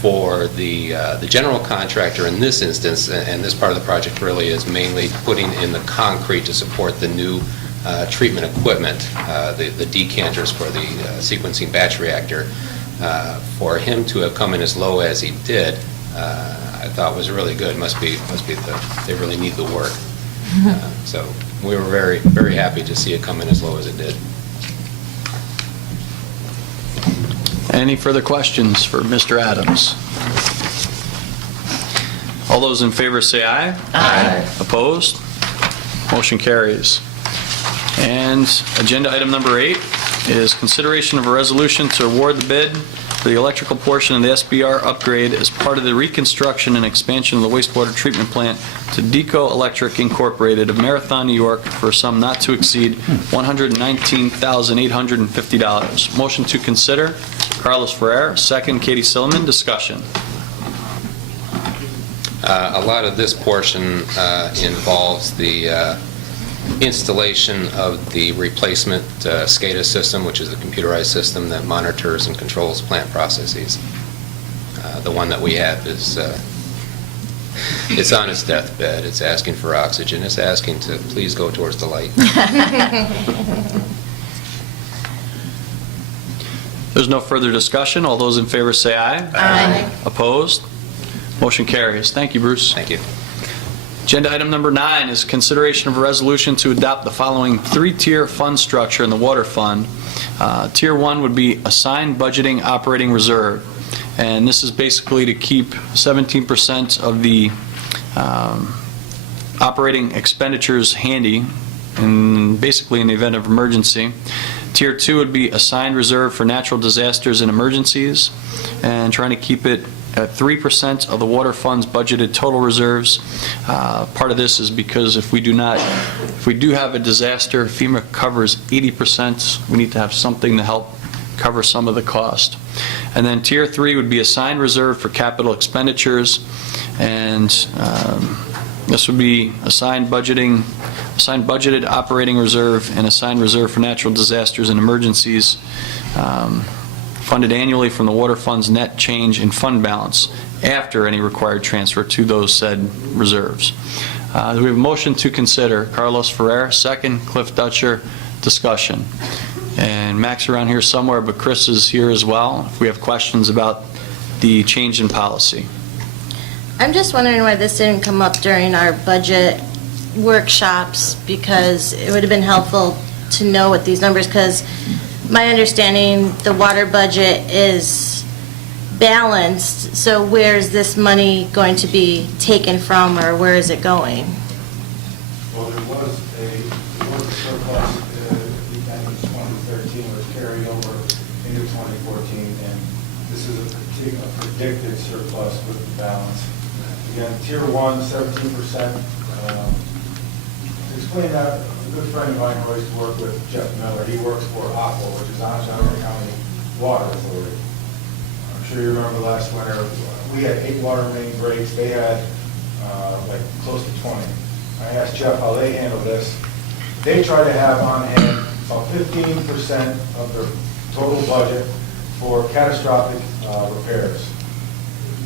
for the general contractor in this instance, and this part of the project really is mainly putting in the concrete to support the new treatment equipment, the decanters for the sequencing batch reactor. For him to have come in as low as he did, I thought was really good. Must be they really need the work. So we were very, very happy to see it come in as low as it did. Any further questions for Mr. Adams? All those in favor say aye. Aye. Opposed? Motion carries. And agenda item number 8 is consideration of a resolution to award the bid for the electrical portion of the SBR upgrade as part of the reconstruction and expansion of the wastewater treatment plant to Deco Electric Incorporated of Marathon, New York, for a sum not to exceed $119,850. Motion to consider, Carlos Ferrer. Second, Katie Silliman. Discussion. A lot of this portion involves the installation of the replacement SCADA system, which is a computerized system that monitors and controls plant processes. The one that we have is it's on its deathbed. It's asking for oxygen. It's asking to please go towards the light. There's no further discussion. All those in favor say aye. Aye. Opposed? Motion carries. Thank you, Bruce. Thank you. Agenda item number 9 is consideration of a resolution to adopt the following 3-tier fund structure in the water fund. Tier 1 would be assigned budgeting operating reserve, and this is basically to keep 17% of the operating expenditures handy, and basically in the event of emergency. Tier 2 would be assigned reserve for natural disasters and emergencies, and trying to keep it at 3% of the water fund's budgeted total reserves. Part of this is because if we do have a disaster, FEMA covers 80%. We need to have something to help cover some of the cost. And then Tier 3 would be assigned reserve for capital expenditures, and this would be assigned budgeted operating reserve and assigned reserve for natural disasters and emergencies, funded annually from the water fund's net change in fund balance after any required transfer to those said reserves. We have a motion to consider. Carlos Ferrer, second. Cliff Dutcher. Discussion. And Mac's around here somewhere, but Chris is here as well if we have questions about the change in policy. I'm just wondering why this didn't come up during our budget workshops, because it would have been helpful to know what these numbers, because my understanding, the water budget is balanced, so where's this money going to be taken from, or where is it going? Well, there was a surplus at the end of 2013, was carried over into 2014, and this is a predicted surplus with the balance. Again, Tier 1, 17%. To explain that, a good friend of mine who I used to work with, Jeff Miller, he works for ACWA, which is Onondaga County Water Authority. I'm sure you remember last winter, we had 8 water main breaks. They had like close to 20. I asked Jeff how they handle this. They try to have on hand about 15% of their total budget for catastrophic repairs.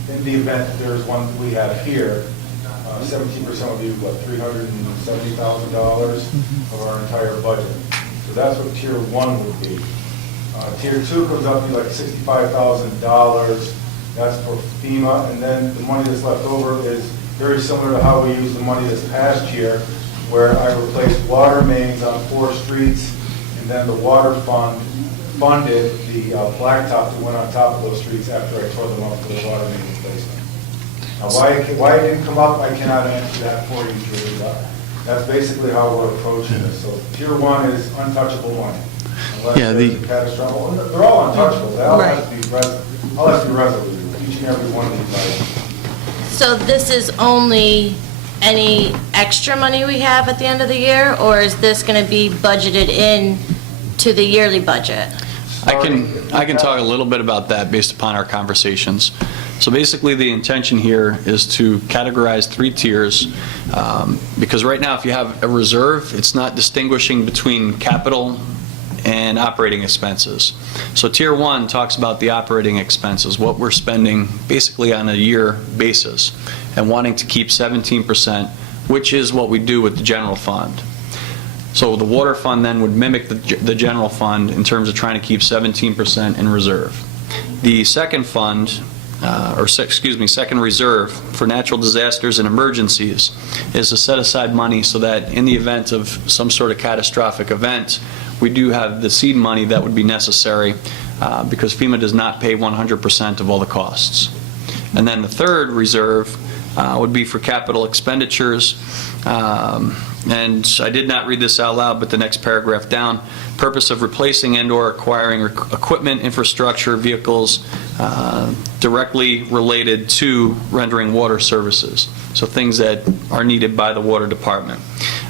In the event that there's one we have here, 17% would be, what, $370,000 of our entire budget. So that's what Tier 1 would be. Tier 2 comes up to like $65,000. That's for FEMA, and then the money that's left over is very similar to how we used the money this past year, where I replaced water mains on 4 streets, and then the water fund funded the blacktop that went on top of those streets after I tore them up for the water main replacement. Now, why it didn't come up, I cannot answer that for you, Julie. That's basically how we're approaching this. So tier 1 is untouchable money. Unless there's a catastrophic, they're all untouchable. They all have to be resolute, each and every one of these items. So this is only any extra money we have at the end of the year, or is this going to be budgeted in to the yearly budget? I can talk a little bit about that based upon our conversations. So basically, the intention here is to categorize 3 tiers, because right now, if you have a reserve, it's not distinguishing between capital and operating expenses. So tier 1 talks about the operating expenses, what we're spending basically on a year basis, and wanting to keep 17%, which is what we do with the general fund. So the water fund then would mimic the general fund in terms of trying to keep 17% in reserve. The second fund, second reserve for natural disasters and emergencies is to set aside money so that in the event of some sort of catastrophic event, we do have the seed money that would be necessary because FEMA does not pay 100% of all the costs. And then the third reserve would be for capital expenditures. And I did not read this out loud, but the next paragraph down, purpose of replacing and/or acquiring equipment, infrastructure, vehicles directly related to rendering water services. So things that are needed by the water department.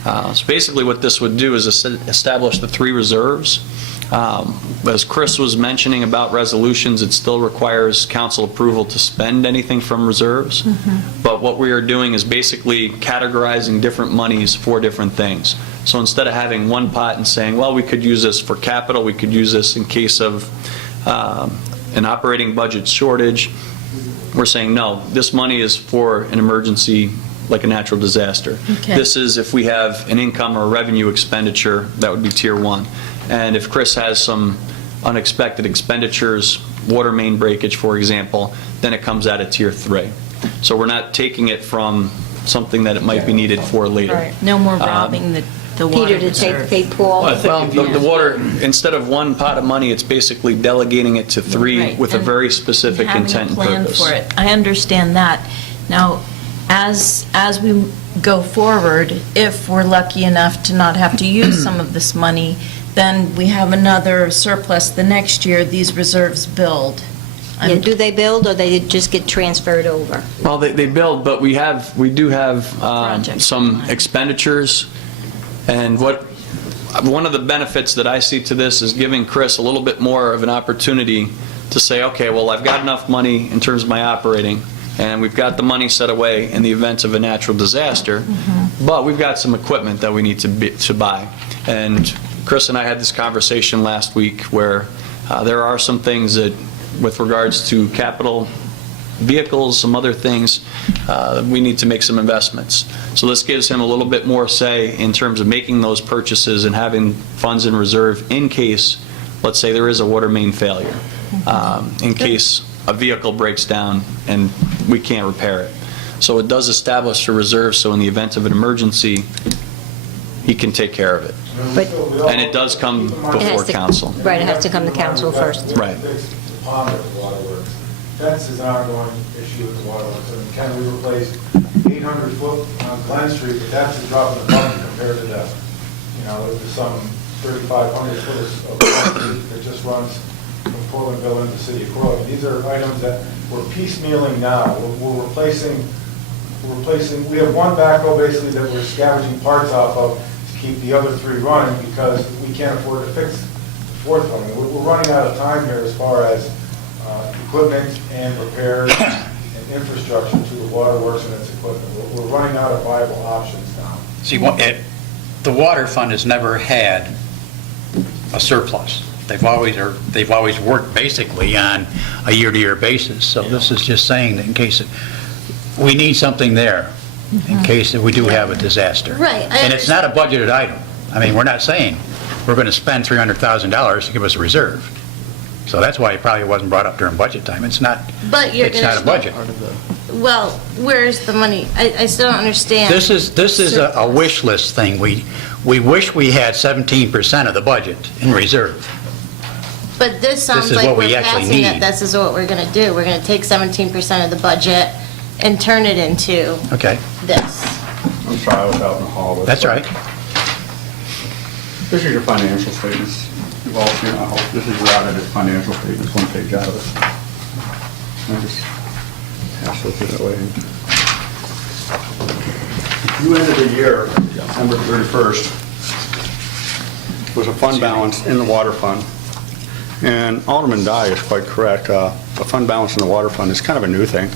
So basically what this would do is establish the 3 reserves. As Chris was mentioning about resolutions, it still requires council approval to spend anything from reserves. But what we are doing is basically categorizing different monies for different things. So instead of having one pot and saying, well, we could use this for capital, we could use this in case of an operating budget shortage, we're saying, no, this money is for an emergency like a natural disaster. Okay. This is if we have an income or a revenue expenditure, that would be tier 1. And if Chris has some unexpected expenditures, water main breakage, for example, then it comes out of tier 3. So we're not taking it from something that it might be needed for later. Right. No more robbing the water Peter, to reserve. take Paul. Well, the water, instead of one pot of money, it's basically delegating it to 3 Right, with a and very specific intent and having a purpose. plan for it. I understand that. Now, as we go forward, if we're lucky enough to not have to use some of this money, then we have another surplus the next year, these reserves build. Yeah, do they build or they just get transferred over? Well, they build, but we do have some expenditures, and one of the benefits that I see to this is giving Chris a little bit more of an opportunity to say, okay, well, I've got enough money in terms of my operating, and we've got the money set away in the event of a natural disaster, but we've got some equipment that we need to buy. And Chris and I had this conversation last week where there are some things that, with regards to capital vehicles, some other things, we need to make some investments. So this gives him a little bit more say in terms of making those purchases and having funds in reserve in case, let's say, there is a water main failure, in case a vehicle breaks down and we can't repair it. So it does establish a reserve, so in the event of an emergency, he can take care of it. And it does come before council. Right, it has to come to council first. Right. Pond at the waterworks. Fence is an ongoing issue with the waterworks. I mean, can we replace 800 foot on Glen Street, but that's a drop in the bucket compared to the, there's some 3,500 foot of Glen Street that just runs from Cortlandville into the city of Cortland. These are items that we're piecemealing now. We're replacing, we have one backhoe basically that we're scavenging parts off of to keep the other 3 running because we can't afford to fix the 4th one. We're running out of time here as far as equipment and repairs and infrastructure to the waterworks and its equipment. We're running out of viable options now. See, the water fund has never had a surplus. They've always worked basically on a year-to-year basis. So this is just saying that in case we need something there, in case that we do have a disaster. Right. And it's not a budgeted item. I mean, we're not saying we're going to spend $300,000 to give us a reserve. So that's why it probably wasn't brought up during budget time. It's not. But you're it's not a budget. Well, where's the money? I still don't understand. This is a wish list thing. We wish we had 17% of the budget in reserve. But this sounds is like what we we're actually passing it, need. this is what we're going to do. We're going to take 17% of the budget and turn it into Okay, this. I'm sorry, I was out in the hall. that's all right. This is your financial statements. You've all seen, I hope, this is your audited financial statements, one page out of it. I just pass it that way. You ended the year, December 31st, with a fund balance in the water fund. And Alderman Dye is quite correct. A fund balance in the water fund is kind of a new thing.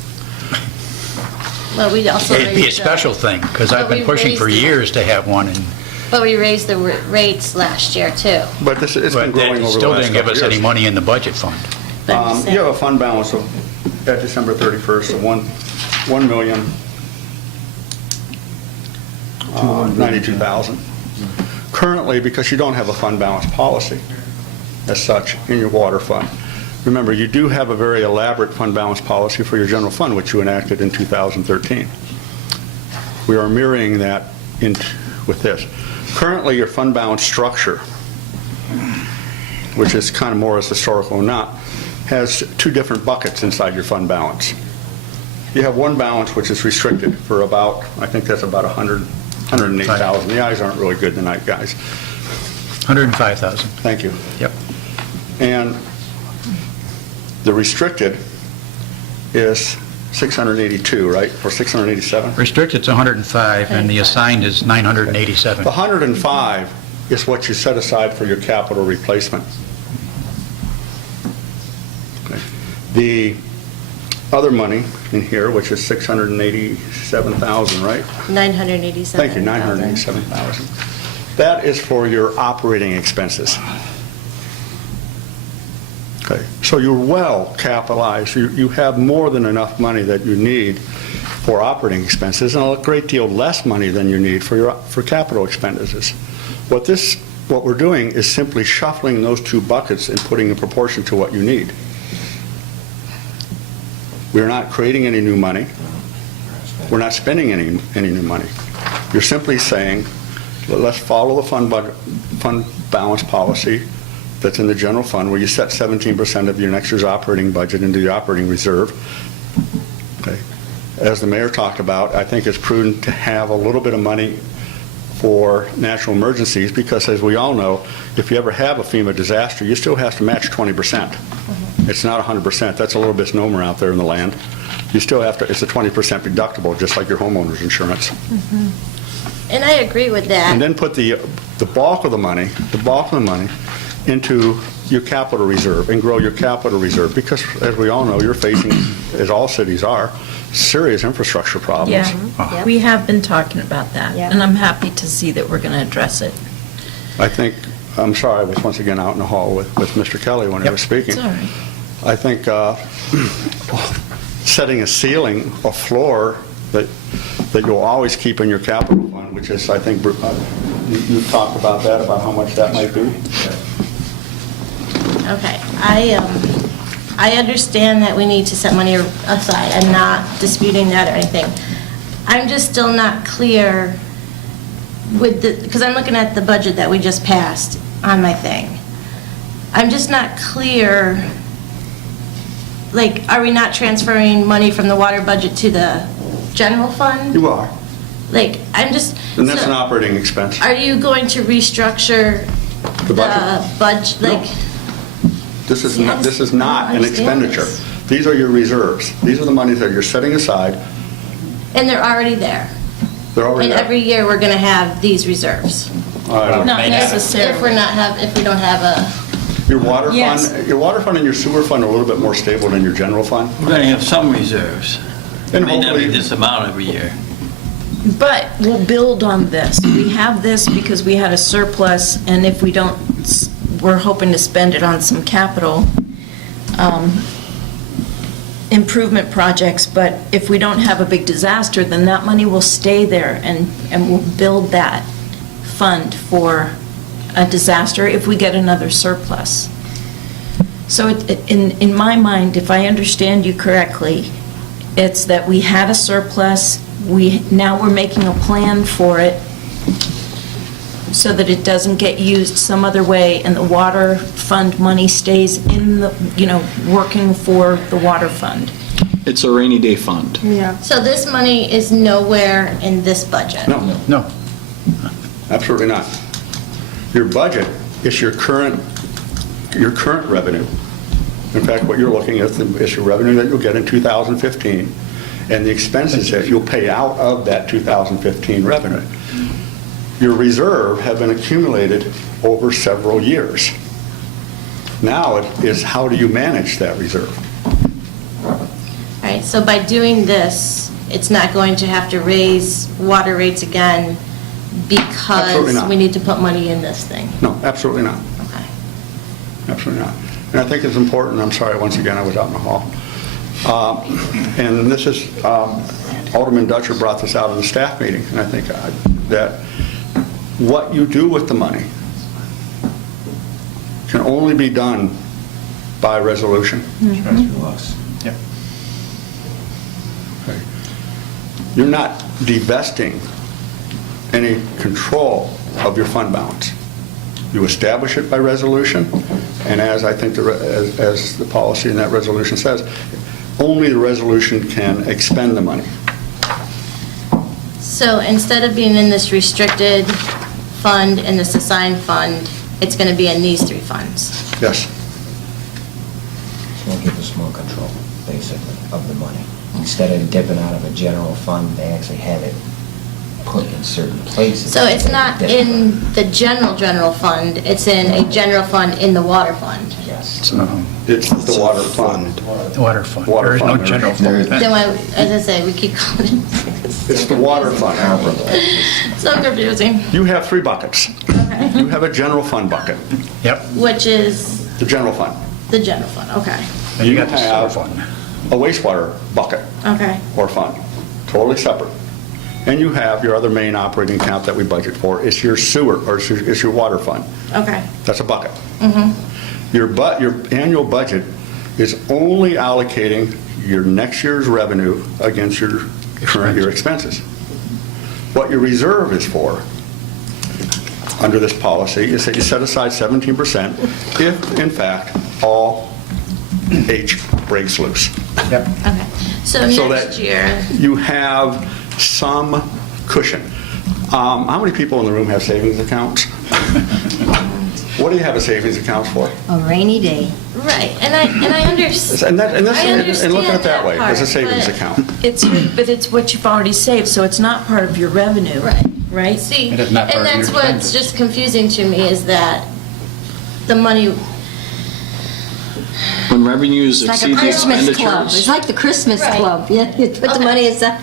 But we also It'd be a raised the- special thing, because I've But been we pushing for raised the- years to have one, and But we raised the rates last year, too. But it's been but growing that over the still last didn't give couple us any years. money in the budget fund. You have a fund balance of, at December 31st, of $1,092,000. Currently, because you don't have a fund balance policy as such in your water fund. Remember, you do have a very elaborate fund balance policy for your general fund, which you enacted in 2013. We are mirroring that with this. Currently, your fund balance structure, which is kind of more as historical or not, has two different buckets inside your fund balance. You have one balance which is restricted for about, I think that's about 108,000. The eyes aren't really good tonight, guys. 105,000. Thank you. Yep. And the restricted is 682, right? Or 687? Restricted's 105, and the assigned is 987. The 105 is what you set aside for your capital replacement. Okay. The other money in here, which is 687,000, right? 987. Thank you, 987,000. That is for your operating expenses. Okay, so you're well capitalized. You have more than enough money that you need for operating expenses, and a great deal less money than you need for capital expenditures. What we're doing is simply shuffling those two buckets and putting in proportion to what you need. We're not creating any new money. We're not spending any new money. You're simply saying, well, let's follow the fund balance policy that's in the general fund, where you set 17% of your next year's operating budget into the operating reserve. Okay. As the mayor talked about, I think it's prudent to have a little bit of money for natural emergencies, because as we all know, if you ever have a FEMA disaster, you still have to match 20%. It's not 100%. That's a little misnomer out there in the land. You still have to, it's a 20% deductible, just like your homeowner's insurance. And I agree with that. And then put the bulk of the money into your capital reserve and grow your capital reserve, because as we all know, you're facing, as all cities are, serious infrastructure problems. Yeah, we have been talking about that, and I'm happy to see that we're going to address it. I think, I'm sorry, I was once again out in the hall with Mr. Kelly when he was speaking. It's all right. I think setting a ceiling, a floor that you'll always keep in your capital fund, which is, I think, you've talked about that, about how much that might be. Okay, I understand that we need to set money aside. I'm not disputing that or anything. I'm just still not clear with because I'm looking at the budget that we just passed on my thing. I'm just not clear, like, are we not transferring money from the water budget to the general fund? You are. Like, I'm just... And that's so an operating expense. Are you going to restructure The budget? budget, like... This is not an expenditure. These are your reserves. These are the monies that you're setting aside. And they're already there. They're already And there. every year, we're going to have these reserves. Not necessarily. If we don't have a... Your water Yes. fund, and your sewer fund are a little bit more stable than your general fund. We're going to have some reserves. It And may not be hopefully- this amount every year. But we'll build on this. We have this because we had a surplus, and if we don't, we're hoping to spend it on some capital improvement projects, but if we don't have a big disaster, then that money will stay there, and we'll build that fund for a disaster if we get another surplus. So in my mind, if I understand you correctly, it's that we had a surplus, now we're making a plan for it. so that it doesn't get used some other way and the water fund money stays in the, working for the water fund? It's a rainy day fund. Yeah. So this money is nowhere in this budget? No, absolutely not. Your budget is your current revenue. In fact, what you're looking at is your revenue that you'll get in 2015 and the expenses that you'll pay out of that 2015 revenue. Your reserve have been accumulated over several years. Now it is how do you manage that reserve? All right, so by doing this, it's not going to have to raise water rates again Absolutely because not. we need to put money in this thing? No, absolutely not. Okay. Absolutely not. And I think it's important, I'm sorry, once again, I was out in the hall. And this is, Alderman Dutcher brought this out in the staff meeting, and I think that what you do with the money can only be done by resolution. Yep. Okay. You're not divesting any control of your fund balance. You establish it by resolution, and as I think as the policy in that resolution says, only the resolution can expend the money. So instead of being in this restricted fund and this assigned fund, it's going to be in these three funds? Yes. It's going to give us more control, basically, of the money. Instead of dipping out of a general fund, they actually have it put in certain places. So it's not in the general fund, it's in a general fund in the water fund? Yes. It's the water fund. The water fund. Water There is no fund. general fund. Then why, as I say, we keep calling it, It's the water fund. so confusing. You have three buckets. Okay. You have a general fund bucket, Yep. Which is the general fund. the general fund, okay. And you got the sewer have fund. a wastewater bucket Okay, or fund, totally separate. And you have your other main operating account that we budget for, is your sewer, or is your water fund. okay. That's a bucket. Mm-hmm. Your annual budget is only allocating your next year's revenue against your current year expenses. What your reserve is for, under this policy, is that you set aside 17% if, in fact, all H breaks loose. Yep. Okay, so So next that year, you have some cushion. How many people in the room have savings accounts? What do you have a savings account for? A rainy day. right, and I understand. And look at it that way, as a savings but- account. But it's what you've already saved, so it's not part of your revenue. Right. Right? See, It and is not part of that's your what's expenses. just confusing to me is that the money, When revenues It's like exceed a the Christmas club. It's expenditures, like the Christmas Right. club. Yeah, you put the Okay. money aside.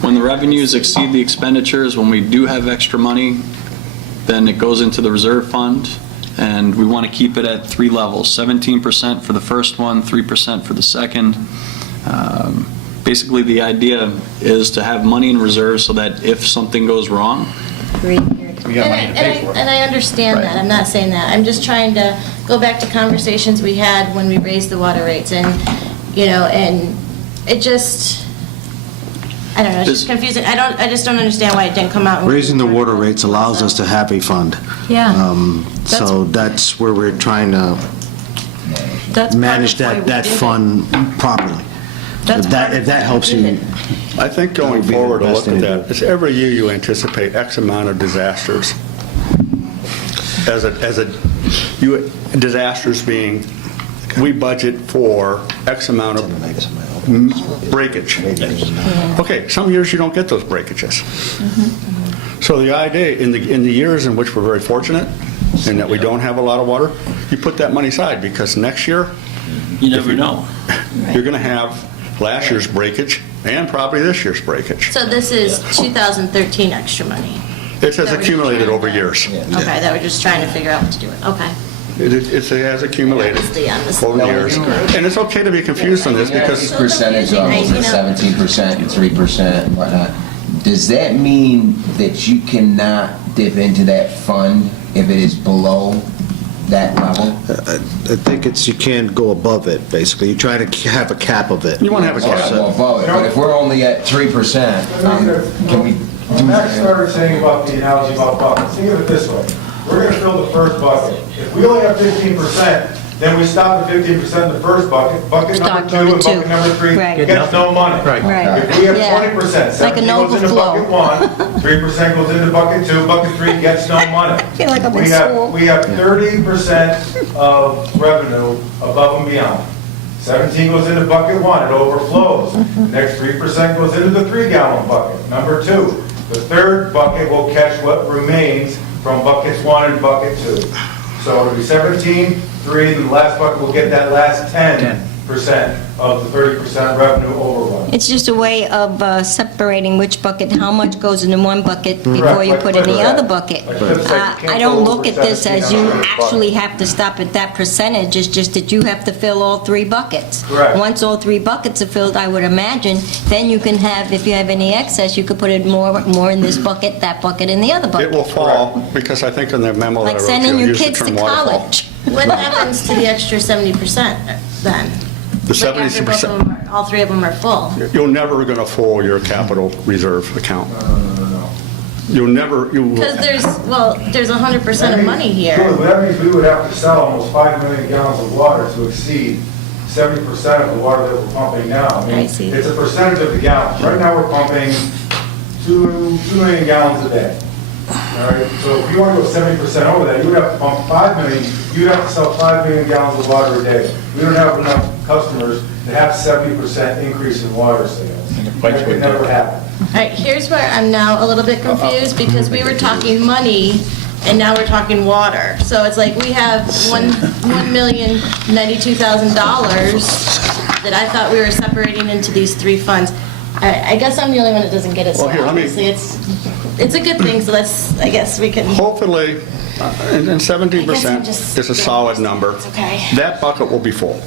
when the revenues exceed the expenditures, when we do have extra money, then it goes into the reserve fund, and we want to keep it at three levels, 17% for the first one, 3% for the second. Basically, the idea is to have money in reserve so that if something goes wrong, We got money to pay for it. and I understand that, I'm not saying that. I'm just trying to go back to conversations we had when we raised the water rates, and, and it just, I don't know, it's just confusing. I just don't understand why it didn't come out. when we Raising the were water talking rates about allows it. us to have a fund. Yeah. So that's where we're trying to That's part manage of why we that did it. fund properly. That's part of If that why we helps did you. it. I think going That would be the forward, to best look thing at to that, do. is every year you anticipate X amount of disasters. Disasters being, we budget for X amount of breakage. Okay, some years you don't get those breakages. So the idea, in the years in which we're very fortunate, and that we don't have a lot of water, you put that money aside, because next year, You never know. you're going to have last year's breakage and probably this year's breakage. So this is 2013 extra money? It has That we're accumulated trying over to- years. Okay, that we're just trying to figure out what to do with, okay. It has accumulated Honestly, over the years. And it's okay to be confused on this because Percentage levels of 17% and 3% and whatnot. Does that mean that you cannot dip into that fund if it is below that level? I think you can't go above it, basically. You try to have a cap of it. You want to have a Or cap. go above it, but if we're only at 3%, can we Max started saying about the analogy about buckets. Think of it this way. We're going to fill the first bucket. If we only have 15%, then we stop at 15% in the first bucket. Bucket number 2 and bucket number 3 gets no money. Right. If we have 20%, 17 goes into bucket 1, 3% goes into bucket 2, bucket 3 gets no money. I feel like I'm in school. We have 30% of revenue above and beyond. 17 goes into bucket 1, it overflows. The next 3% goes into the 3-gallon bucket, number 2. The third bucket will catch what remains from buckets 1 and bucket 2. So it'll be 17, 3, and the last bucket will get that last 10% of the 30% revenue overrun. It's just a way of separating which bucket, how much goes in one bucket before you put in the other bucket. I don't look at this as you actually have to stop at that percentage, it's just that you have to fill all 3 buckets. Correct. Once all 3 buckets are filled, I would imagine, then you can have, if you have any excess, you could put it more in this bucket, that bucket in the other bucket. It will fall, because I think in the memo that I Like wrote, sending you your used the kids to term waterfall. college. What happens to the extra 70% then? The Like after both 70%, of them all 3 of them are full? you're never going to full your capital reserve account. You'll never, you will. Because there's 100% of money here. Sure, but that means we would have to sell almost 5 million gallons of water to exceed 70% of the water that we're pumping now. I see. It's a percentage of the gallons. Right now, we're pumping 2 million gallons a day. All right, so if you want to go 70% over that, you would have to pump 5 million, you'd have to sell 5 million gallons of water a day. We don't have enough customers to have 70% increase in water sales. That could never happen. All right, here's where I'm now a little bit confused, because we were talking money, and now we're talking water. So it's like we have $1,092,000 that I thought we were separating into these 3 funds. I guess I'm the only one that doesn't get it, so Well, here, let me- obviously it's a good thing, so I guess we can. Hopefully, and I 70% guess I'm just- is a solid number. It's okay. That bucket will be full.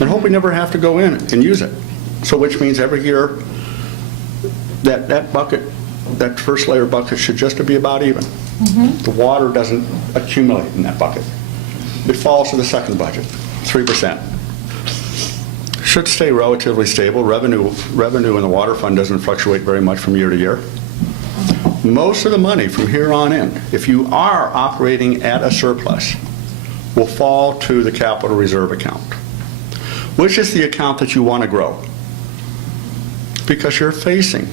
And hope we never have to go in and use it. So which means every year, that bucket, that first layer bucket should just be about even. The water doesn't accumulate in that bucket. It falls to the second budget, 3%. Should stay relatively stable. Revenue in the water fund doesn't fluctuate very much from year to year. Most of the money from here on in, if you are operating at a surplus, will fall to the capital reserve account, which is the account that you want to grow, because you're facing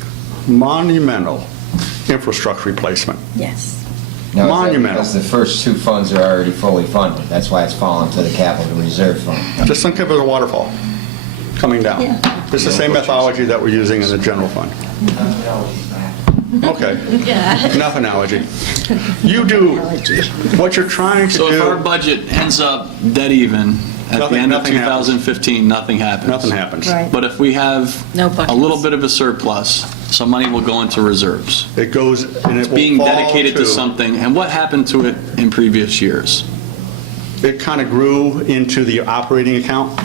monumental infrastructure replacement. Yes. No, Monumental. because the first 2 funds are already fully funded. That's why it's fallen to the capital reserve fund. Just think of it as a waterfall coming down. It's the same methodology that we're using in the general fund. Okay. Yeah. Enough analogy. You do what you're trying to do. So if our budget ends up dead even at the end of Nothing happens. 2015, nothing happens. Nothing happens. Right. But if we have No a buckets. little bit of a surplus, some money will go into reserves. It goes, and it will Being fall dedicated to something. And what happened to it in previous years? It kind of grew into the operating account,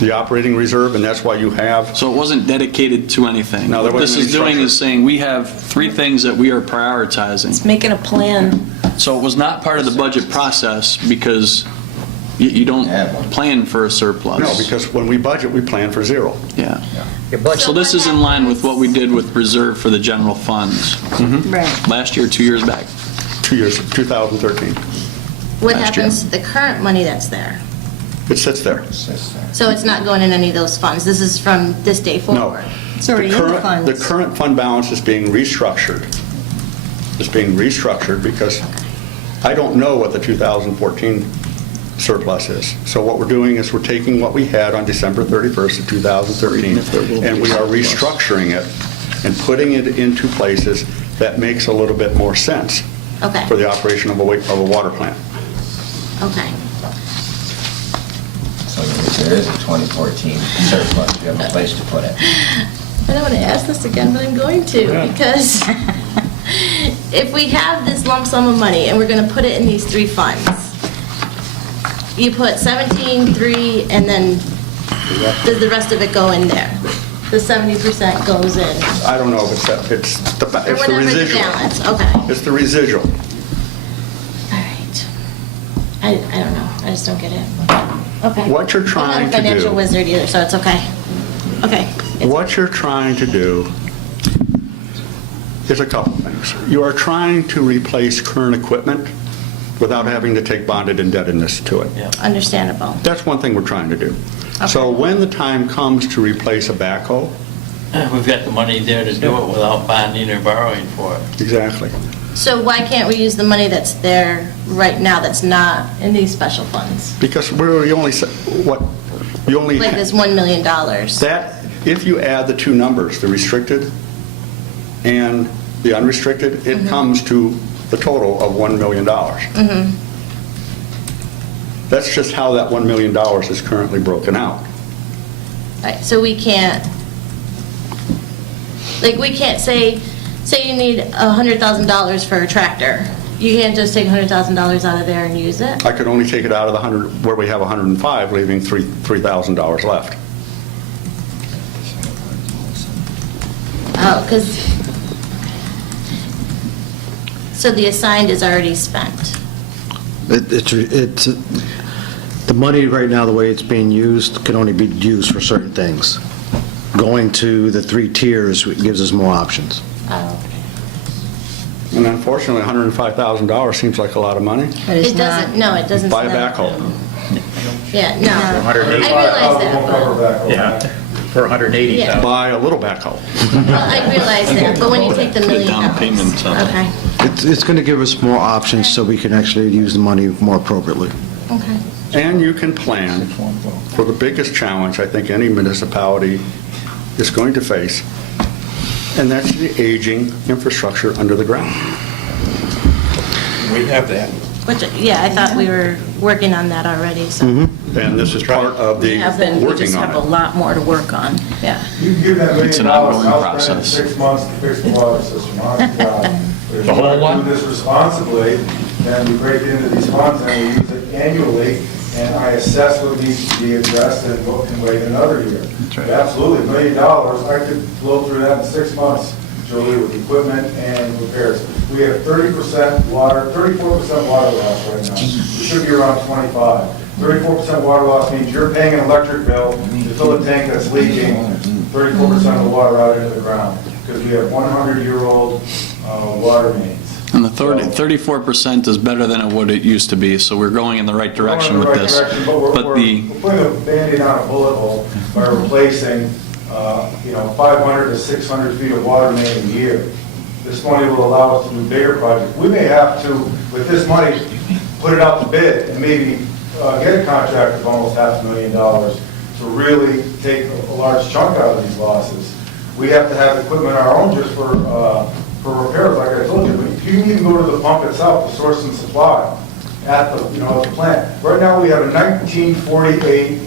the operating reserve, and that's why you have. So it wasn't dedicated to anything. No, there What this wasn't is any doing structure. is saying we have 3 things that we are prioritizing. It's making a plan. So it was not part of the budget process because you don't plan for a surplus. No, because when we budget, we plan for 0. Yeah. So this is in line with what we did with reserve for the general funds. Right. Last year, 2 years back. 2 years, 2013. What Last year. happens to the current money that's there? It sits there. So it's not going in any of those funds? This is from this day No. forward? It's already in the funds. The current fund balance is being restructured. It's being restructured because I don't know what the 2014 surplus is. So what we're doing is we're taking what we had on December 31st of 2013, and we are restructuring it and putting it into places that makes a little bit more sense Okay. for the operation of a water plant. Okay. So there is a 2014 surplus. You have a place to put it. I don't want to ask this again, but I'm going to, because if we have this lump sum of money and we're going to put it in these 3 funds, you put 17, 3, and then does the rest of it go in there? The 70% goes in? I don't know if it's that, it's the Or whatever the residual. balance, okay. It's the residual. I don't know, I just don't get it. Okay. What you're trying to I'm not a financial do- wizard either, so it's okay. Okay. What you're trying to do is a couple things. You are trying to replace current equipment without having to take bonded indebtedness to it. Understandable. That's one thing we're trying to do. So when the time comes to replace a backhoe, We've got the money there to do it without bonding or borrowing for it. exactly. So why can't we use the money that's there right now that's not in these special funds? Because you only, you only. Like this $1 million? That, if you add the two numbers, the restricted and the unrestricted, it comes to the total of $1 million. That's just how that $1 million is currently broken out. Right, so we can't, like, we can't say you need $100,000 for a tractor. You can't just take $100,000 out of there and use it? I could only take it out of the 100, where we have 105, leaving $3,000 left. Oh, because, so the assigned is already spent. It's, the money right now, the way it's being used, can only be used for certain things. Going to the 3 tiers gives us more options. Oh. And unfortunately, $105,000 seems like a lot of money. It doesn't, no, it doesn't. Buy a smell. backhoe. Yeah, no. I 180. realize that, but, Yeah, for 180,000. Yeah. Buy a little backhoe. well, I realize that, but when you take the $1 million. Down payment on it. Okay, It's going to give us more options so we can actually use the money more appropriately. okay. And you can plan for the biggest challenge I think any municipality is going to face, and that's the aging infrastructure under the ground. We have that. Which, yeah, I thought we were working on that already, so. And this is part of the We just working have a on it. lot more to work on. Yeah. You can give that $1 million, It's an I'll ongoing spend it in process. 6 months to fix the water system, honest to God. But if The you whole want to one? do this responsibly, then we break into these funds and we use it annually, and I assess what needs to be addressed and what can wait another year. But absolutely, $1 million, I could blow through that in 6 months, Julie, with equipment and repairs. We have 30% water, 34% water loss right now. We should be around 25. 34% water loss means you're paying an electric bill to fill a tank that's leaking 34% of the water out into the ground, because we have 100-year-old water mains. And the 34% is better than it used to be, so we're going in the right direction with this. But we're the putting a Band-Aid on a bullet hole by replacing, 500 to 600 feet of water main a year. This money will allow us to do bigger projects. We may have to, with this money, put it out to bid and maybe get a contract of almost $500,000 to really take a large chunk out of these losses. We have to have equipment our own just for repairs, like I told you. But you can even go to the pump itself, the source and supply at the, at the plant. Right now, we have a 1948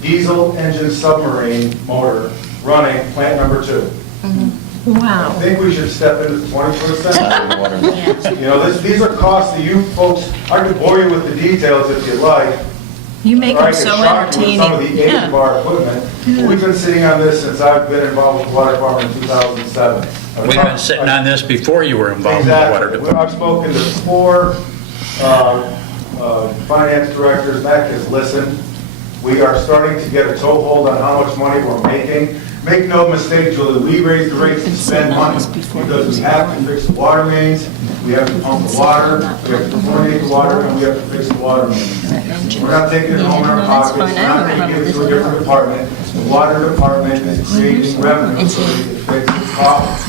diesel engine submarine motor running plant number 2. Wow. I think we should step into the 21st century. These are costs that you folks, I could bore you with the details if you'd like. You make Or I them could so shock you with entertaining. some of the age of our equipment. But we've been sitting on this since I've been involved with the water department in 2007. We've been sitting on this before you were involved in the water Exactly. department. I've spoken to 4 finance directors. Mac has listened. We are starting to get a toehold on how much money we're making. Make no mistake, Julie, we raise the rates to spend money because we have to fix the water mains, we have to pump the water, we have to chlorinate the water, and we have to fix the water mains. We're not taking it home in our pockets, we're not taking it to a different department. The water department is creating revenue so that it fixes its problems.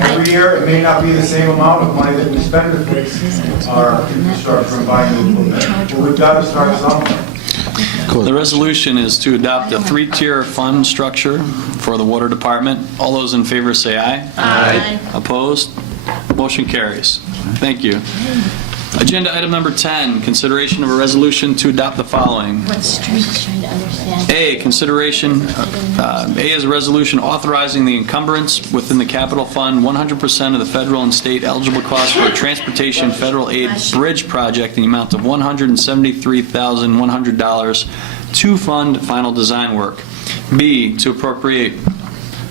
Every year, it may not be the same amount of money that we spend to fix our infrastructure and buy new equipment, but we've got to start somewhere. The resolution is to adopt a 3-tier fund structure for the water department. All those in favor say aye. Aye. Opposed? Motion carries. Thank you. Agenda item number 10, consideration of a resolution to adopt the following. What street is trying to understand? A, consideration, A is a resolution authorizing the encumbrance within the capital fund 100% of the federal and state eligible costs for a transportation federal aid bridge project in the amount of $173,100 to fund final design work. B, to appropriate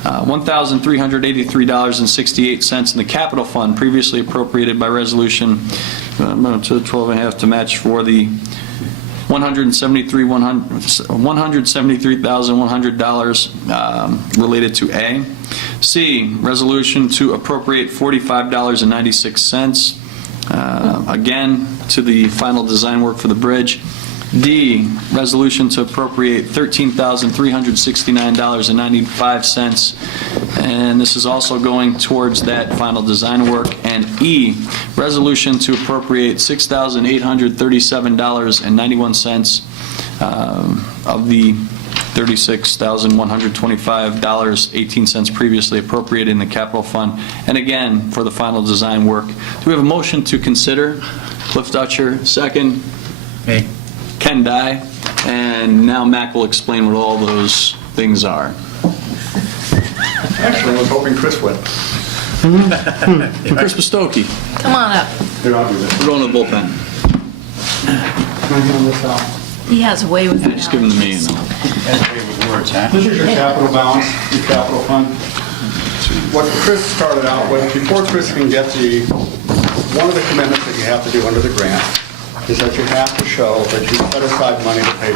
$1,383.68 in the capital fund previously appropriated by resolution to 12.5 to match for the $173,100 related to A. C, resolution to appropriate $45.96, again, to the final design work for the bridge. D, resolution to appropriate $13,369.95, and this is also going towards that final design work. And E, resolution to appropriate $6,837.91 of the $36,125.18 previously appropriated in the capital fund, and again, for the final design work. Do we have a motion to consider? Cliff Dutcher, second. Me. Ken Dye, and now Mac will explain what all those things are. Actually, I was hoping Chris would. Chris Bostocki. Come on up. Here, I'll do this. We're going to the bullpen. He has a way with Just give them to me, you know. This is your capital balance, your capital fund. What Chris started out with, before Chris can get one of the commitments that you have to do under the grant is that you have to show that you set aside money to pay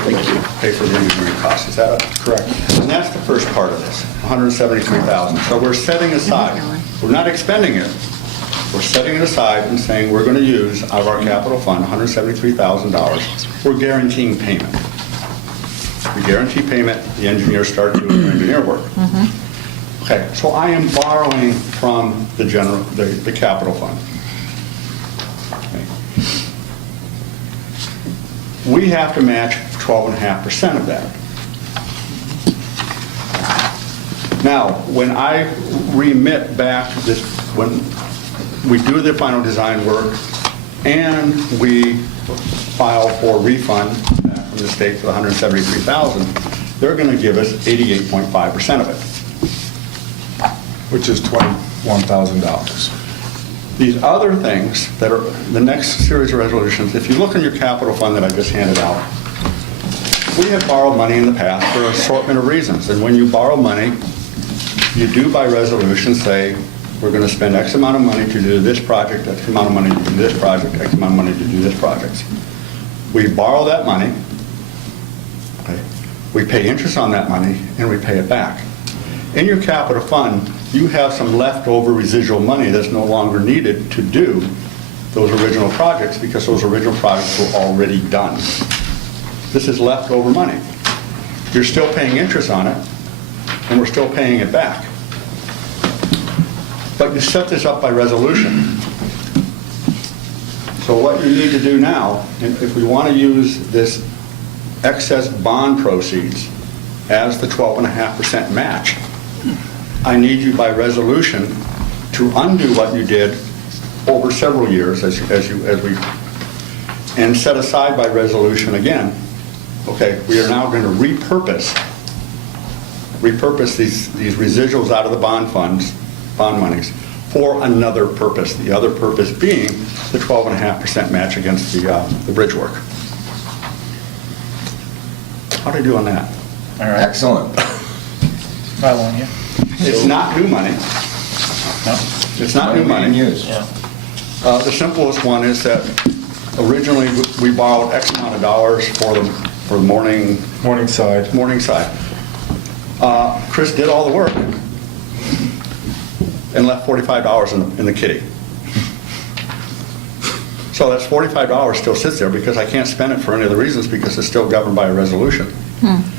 for the engineering costs. Is that correct? And that's the first part of this, $173,000. So we're setting aside, we're not expending it, we're setting it aside and saying we're going to use out of our capital fund $173,000. We're guaranteeing payment. We guarantee payment, the engineers start doing their engineer work. Okay, so I am borrowing from the capital fund. We have to match 12.5% of that. Now, when I remit back this, when we do the final design work and we file for refund from the state for the $173,000, they're going to give us 88.5% of it, which is $21,000. These other things that are the next series of resolutions, if you look in your capital fund that I just handed out, we have borrowed money in the past for an assortment of reasons. And when you borrow money, you do by resolution say, we're going to spend X amount of money to do this project, X amount of money to do this project, X amount of money to do this project. We borrow that money, okay, we pay interest on that money, and we pay it back. In your capital fund, you have some leftover residual money that's no longer needed to do those original projects because those original projects were already done. This is leftover money. You're still paying interest on it, and we're still paying it back. But you set this up by resolution. So what you need to do now, if we want to use this excess bond proceeds as the 12.5% match, I need you by resolution to undo what you did over several years and set aside by resolution again. Okay, we are now going to repurpose these residuals out of the bond monies for another purpose. The other purpose being the 12.5% match against the bridge work. How do I do on that? All right. Excellent. Following you. It's not new money. No? It's not new money. The simplest one is that originally we borrowed X amount of dollars for the morning side. Chris did all the work and left $45 in the kitty. So that's $45 still sits there because I can't spend it for any of the reasons because it's still governed by a resolution.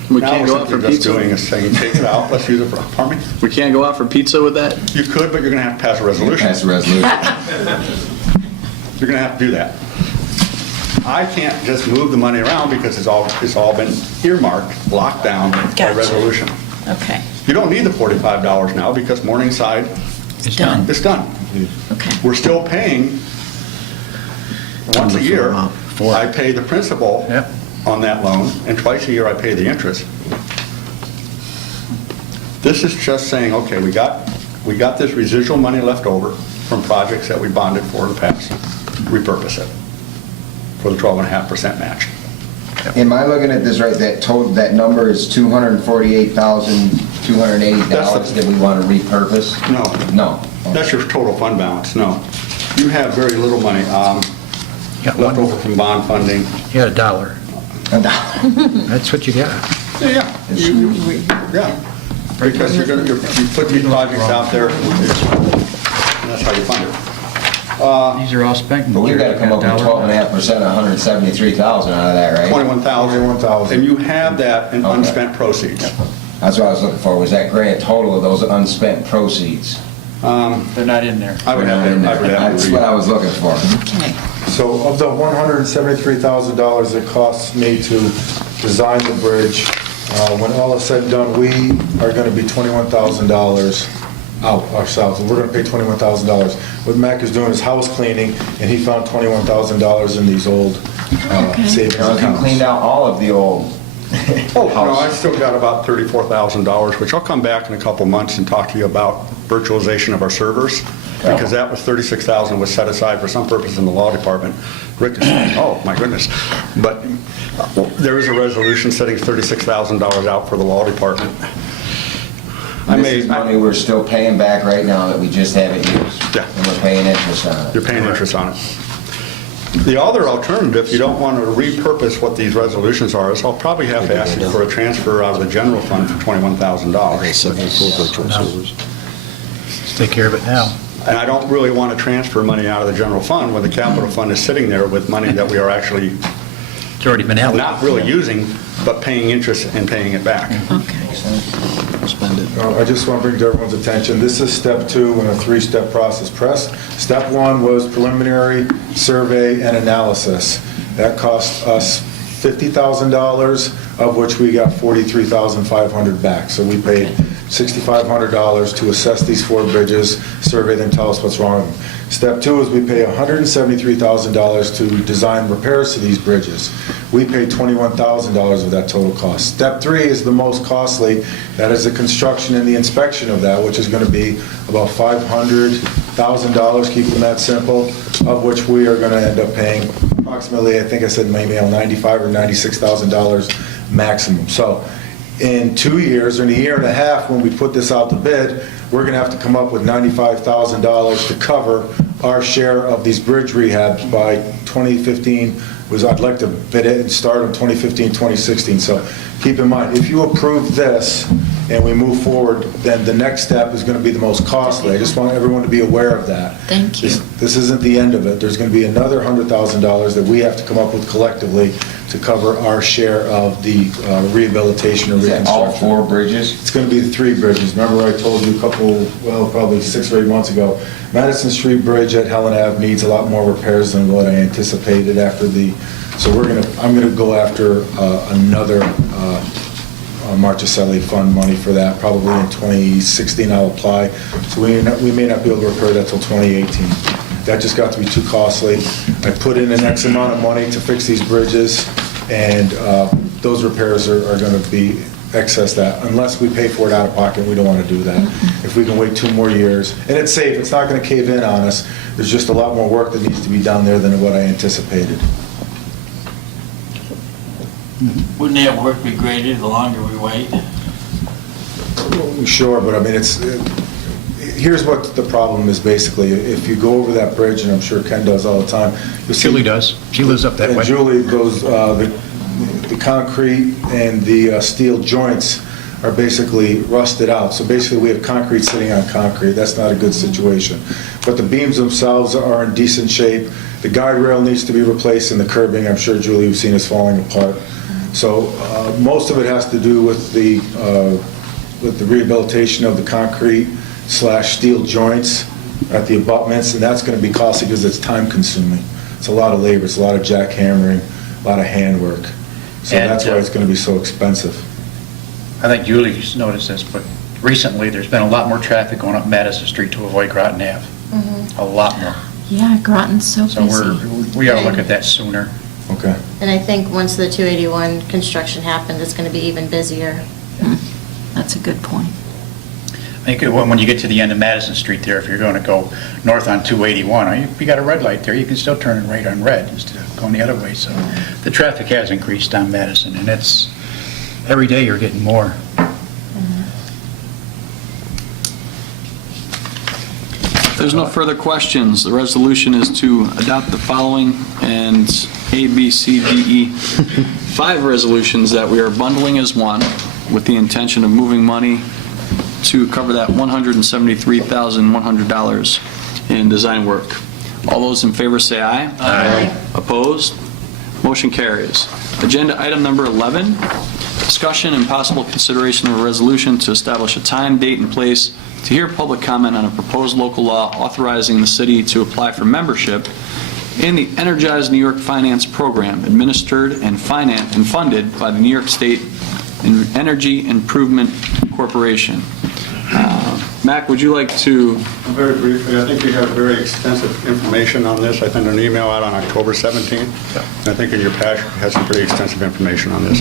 We can't go out for just pizza. doing is saying, take it out, let's use it for, pardon me? We can't go out for pizza with that? You could, but you're going to have to pass a resolution. Pass a resolution. You're going to have to do that. I can't just move the money around because it's all been earmarked, locked down by resolution. Okay. You don't need the $45 now because Morningside It's done. It's done. Okay. We're still paying once a year. I pay the principal on that loan, and twice a year I pay the interest. This is just saying, okay, we got this residual money left over from projects that we bonded for in the past. Repurpose it for the 12.5% match. Am I looking at this right? That number is $248,280 that we want to repurpose? No. That's your total fund balance. No. You have very little money left over from bond funding. You had $1. That's what you got. Yeah. Yeah. Because you put these projects out there, and that's how you fund it. These are all spent. But we've got to come up with 12.5%, 173,000 out of that, right? 21,000. And you have that in unspent proceeds. That's what I was looking for, was that grand total of those unspent proceeds. They're not in there. I would have to That's what I was looking for. Okay. So of the $173,000 it costs me to design the bridge, when all is said and done, we are going to be $21,000 out ourselves, and we're going to pay $21,000. What Mac is doing is house cleaning, and he found $21,000 in these old savings Now, if you accounts. cleaned out all of the old Oh, no, I've still got about $34,000, which I'll come back in a couple months and talk to you about virtualization of our servers, because that was $36,000 was set aside for some purpose in the law department. Rick is saying, oh, my goodness. But there is a resolution setting $36,000 out for the law department. This is money we're still paying back right now that we just haven't used. Yeah. And we're paying interest on it. You're paying interest on it. The other alternative, if you don't want to repurpose what these resolutions are, is I'll probably have to ask you for a transfer out of the general fund for $21,000. Let's take care of it now. And I don't really want to transfer money out of the general fund when the capital fund is sitting there with money that we are actually It's already been allocated. not really using, but paying interest and paying it back. Okay. Spend it. I just want to bring to everyone's attention, this is step 2 in a 3-step process. Step 1 was preliminary survey and analysis. That cost us $50,000, of which we got $43,500 back. So we paid $6,500 to assess these 4 bridges, survey them, tell us what's wrong with them. Step 2 is we pay $173,000 to design repairs to these bridges. We paid $21,000 of that total cost. Step 3 is the most costly. That is the construction and the inspection of that, which is going to be about $500,000, keeping that simple, of which we are going to end up paying approximately, I think I said in my email, $95,000 or $96,000 maximum. So in 2 years, or in a year and a half, when we put this out to bid, we're going to have to come up with $95,000 to cover our share of these bridge rehabs by 2015. I'd like to bid it and start in 2015, 2016. So keep in mind, if you approve this and we move forward, then the next step is going to be the most costly. I just want everyone to be aware of that. Thank you. This isn't the end of it. There's going to be another $100,000 that we have to come up with collectively to cover our share of the rehabilitation or Is that reconstruction. all 4 bridges? It's going to be the 3 bridges. Remember I told you probably 6 or 8 months ago, Madison Street Bridge at Helen Ave needs a lot more repairs than what I anticipated so I'm going to go after another Marchicelli Fund money for that. Probably in 2016 I'll apply. So we may not be able to repair that till 2018. That just got to be too costly. I put in an X amount of money to fix these bridges, and those repairs are going to be excess that. Unless we pay for it out of pocket, we don't want to do that. If we can wait 2 more years, and it's safe, it's not going to cave in on us. There's just a lot more work that needs to be done there than what I anticipated. Wouldn't that work be greater the longer we wait? Sure, but I mean, here's what the problem is basically. If you go over that bridge, and I'm sure Ken does all the time. Julie does. She lives up that way. And Julie, the concrete and the steel joints are basically rusted out. So basically, we have concrete sitting on concrete. That's not a good situation. But the beams themselves are in decent shape. The guide rail needs to be replaced, and the curbing, I'm sure, Julie, you've seen, is falling apart. So most of it has to do with the rehabilitation of the concrete/steel joints at the abutments, and that's going to be costly because it's time-consuming. It's a lot of labor. It's a lot of jackhammering, a lot of handwork. So that's why it's going to be so expensive. I think Julie's noticed this, but recently there's been a lot more traffic going up Madison Street to avoid Groton Ave. A lot more. Yeah, Groton's so busy. We ought to look at that sooner. Okay. And I think once the 281 construction happens, it's going to be even busier. That's a good point. I think when you get to the end of Madison Street there, if you're going to go north on 281, you got a red light there, you can still turn right on red instead of going the other way. So the traffic has increased on Madison, and it's every day you're getting more. There's no further questions. The resolution is to adopt the following, and A, B, C, D, E, 5 resolutions that we are bundling as one with the intention of moving money to cover that $173,100 in design work. All those in favor say aye. Aye. Opposed? Motion carries. Agenda item number 11, discussion and possible consideration of a resolution to establish a time, date, and place to hear public comment on a proposed local law authorizing the city to apply for membership in the Energize New York Finance Program, administered and funded by the New York State Energy Improvement Corporation. Mac, would you like to? Very briefly, I think you have very extensive information on this. I sent an email out on October 17th. And I think in your packet has some pretty extensive information on this.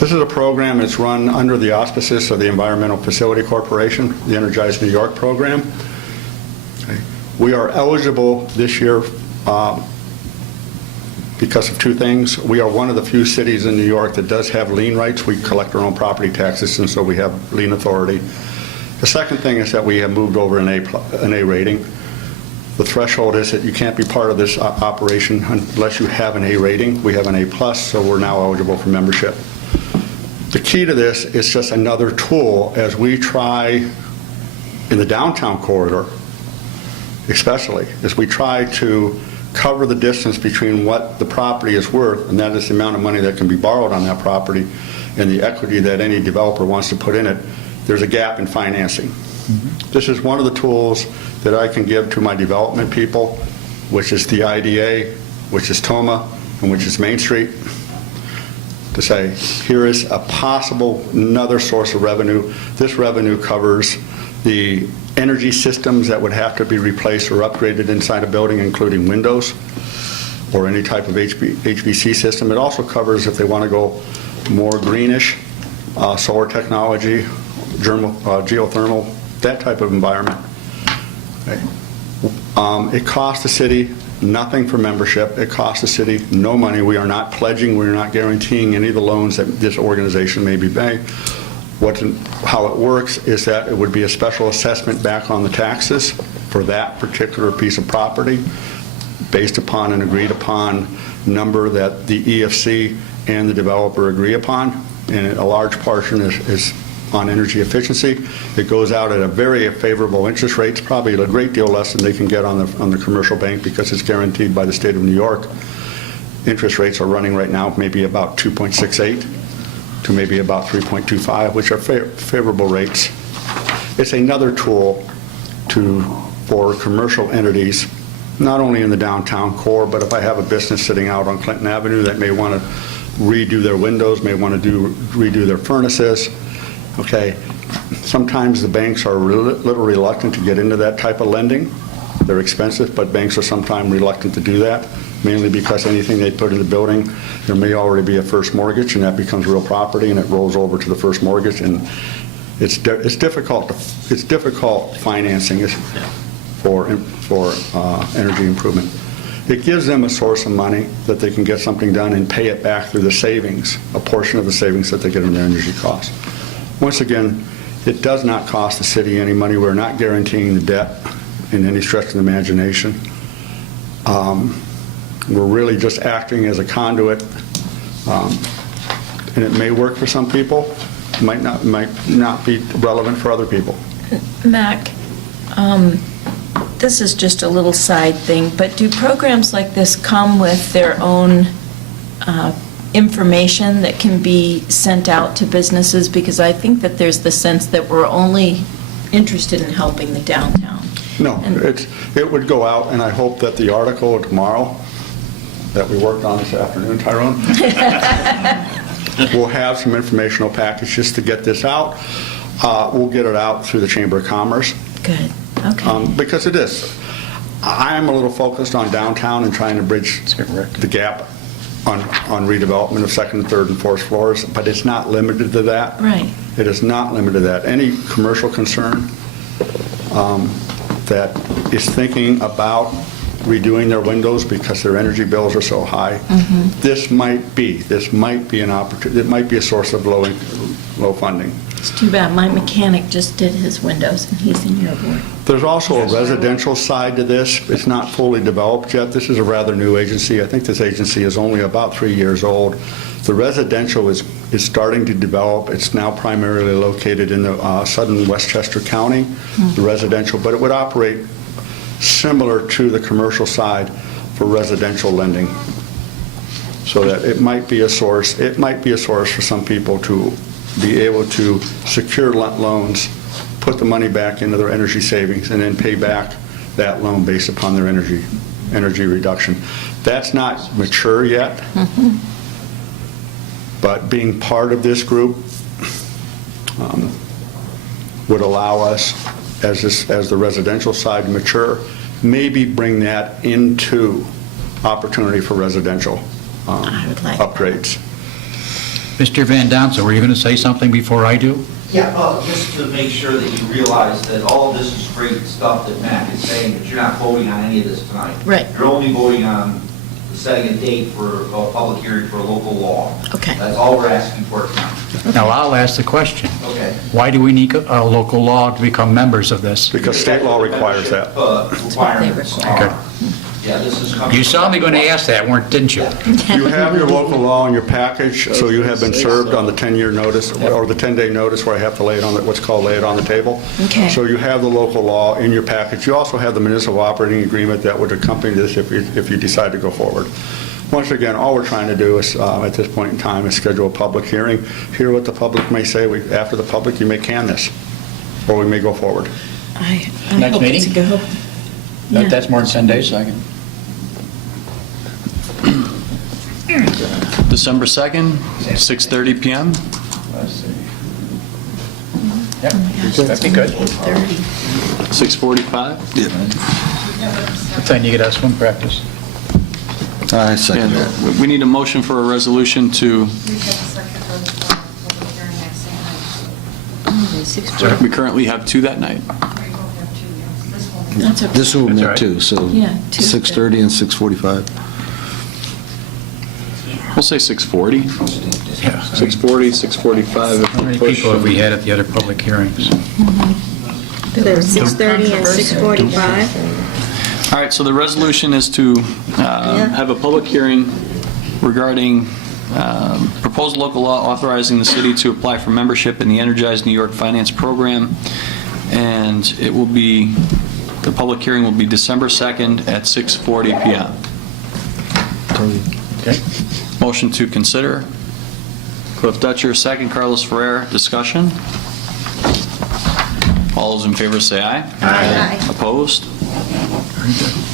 This is a program that's run under the auspices of the Environmental Facility Corporation, the Energize New York program. We are eligible this year because of 2 things. We are one of the few cities in New York that does have lien rights. We collect our own property taxes, and so we have lien authority. The second thing is that we have moved over an A rating. The threshold is that you can't be part of this operation unless you have an A rating. We have an A+, so we're now eligible for membership. The key to this is just another tool as we try in the downtown corridor, especially, as we try to cover the distance between what the property is worth, and that is the amount of money that can be borrowed on that property, and the equity that any developer wants to put in it. There's a gap in financing. This is one of the tools that I can give to my development people, which is the IDA, which is TOMA, and which is Main Street, to say, here is a possible another source of revenue. This revenue covers the energy systems that would have to be replaced or upgraded inside a building, including windows or any type of HVAC system. It also covers, if they want to go more greenish, solar technology, geothermal, that type of environment. Okay. It costs the city nothing for membership. It costs the city no money. We are not pledging, we're not guaranteeing any of the loans that this organization may be paying. How it works is that it would be a special assessment back on the taxes for that particular piece of property based upon an agreed upon number that the EFC and the developer agree upon, and a large portion is on energy efficiency. It goes out at a very favorable interest rates, probably a great deal less than they can get on the commercial bank because it's guaranteed by the state of New York. Interest rates are running right now maybe about 2.68 to maybe about 3.25, which are favorable rates. It's another tool for commercial entities, not only in the downtown core, but if I have a business sitting out on Clinton Avenue that may want to redo their windows, may want to redo their furnaces. Okay, sometimes the banks are a little reluctant to get into that type of lending. They're expensive, but banks are sometimes reluctant to do that, mainly because anything they put in the building, there may already be a first mortgage, and that becomes real property, and it rolls over to the first mortgage, and it's difficult financing for energy improvement. It gives them a source of money that they can get something done and pay it back through the savings, a portion of the savings that they get in their energy costs. Once again, it does not cost the city any money. We're not guaranteeing the debt in any stretch of the imagination. We're really just acting as a conduit, and it may work for some people, might not be relevant for other people. Mac, this is just a little side thing, but do programs like this come with their own information that can be sent out to businesses? Because I think that there's the sense that we're only interested in helping the downtown. No, it would go out, and I hope that the article tomorrow that we worked on this afternoon, Tyrone, we'll have some informational packages to get this out. We'll get it out through the Chamber of Commerce. Good, okay. Because it is. I am a little focused on downtown and trying to bridge the gap on redevelopment of second, third, and fourth floors, but it's not limited to that. Right. It is not limited to that. Any commercial concern that is thinking about redoing their windows because their energy bills are so high. This might be an opportunity, it might be a source of low funding. It's too bad, my mechanic just did his windows, and he's in your board. There's also a residential side to this. It's not fully developed yet. This is a rather new agency. I think this agency is only about 3 years old. The residential is starting to develop. It's now primarily located in the southern Westchester County, the residential, but it would operate similar to the commercial side for residential lending. So that it might be a source for some people to be able to secure loans, put the money back into their energy savings, and then pay back that loan based upon their energy reduction. That's not mature yet, but being part of this group would allow us, as the residential side mature, maybe bring that into opportunity for residential upgrades. Mr. Van Dansen, were you going to say something before I do? Yeah, just to make sure that you realize that all of this is great stuff that Mac is saying, but you're not voting on any of this tonight. Right. You're only voting on setting a date for a public hearing for a local law. Okay. That's all we're asking for tonight. Now, I'll ask the question. Okay. Why do we need a local law to become members of this? Because state law requires that. Requirements are. Yeah, this is coming. You saw me going to ask that, didn't you? You have your local law in your package, so you have been served on the 10-year notice, or the 10-day notice where I have to lay it on, what's called lay it on the table. Okay. So you have the local law in your package. You also have the municipal operating agreement that would accompany this if you decide to go forward. Once again, all we're trying to do is, at this point in time, is schedule a public hearing, hear what the public may say. After the public, you may can this, or we may go forward. I Next hope meeting? to go. Yeah. That's more than 10 days, I can. December 2nd, 6:30 PM. Yep, that'd be good. 6:45? What time you get us swim practice? I second that. And we need a motion for a resolution to, we currently have 2 that night. That's okay. This will That's all meet right. too, so Yeah, 2. 6:30 and 6:45. We'll say 6:40. Yeah. 6:40, 6:45 if How we many push. people have we had at the other public hearings? There were 6:30 and 6:45. All right, so the resolution is to have a public hearing regarding proposed local law authorizing the city to apply for membership in the Energized New York Finance Program, and it will be, the public hearing will be December 2nd at 6:40 PM. Okay. Motion to consider. Cliff Dutcher, second. Carlos Ferrer, discussion. All those in favor say aye. Aye. Opposed?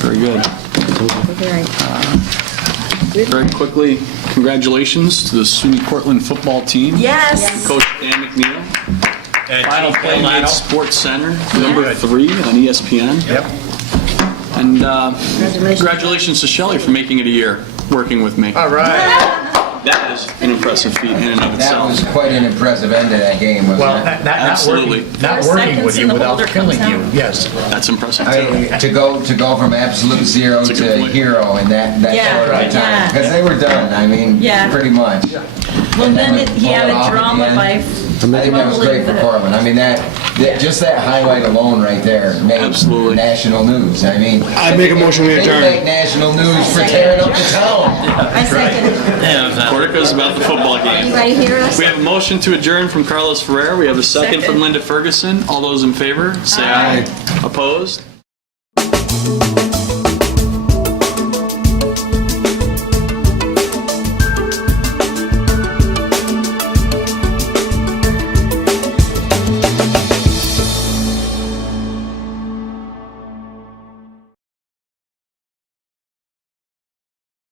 Very good. Very quickly, congratulations to the SUNY Cortland football team. Yes. Coach Dan McNeil. Final Chief play made Colorado. Sports Center, number 3 on ESPN. Yep. And congratulations to Shelley for making it a year working with me. All right. That is an impressive feat in and of That itself. was quite an impressive end to that game, wasn't Well, it? Absolutely. not working with you without killing you, yes. That's impressive I too. mean, to go from absolute zero That's a good to point. hero in that Yeah, short of right. time. Yeah. Because they were done, I mean, Yeah. pretty much. Well, then he Pull had it a off at drama the end. by I think that was great for Cortland. I mean, just that highlight alone right there made Absolutely. national news. I mean, I make a motion we they adjourn. make national news for tearing up the town. I second. Cortica's about the football game. Anybody hear us? We have a motion to adjourn from Carlos Ferrer. We have a second from Linda Ferguson. All those in favor, say aye. Opposed?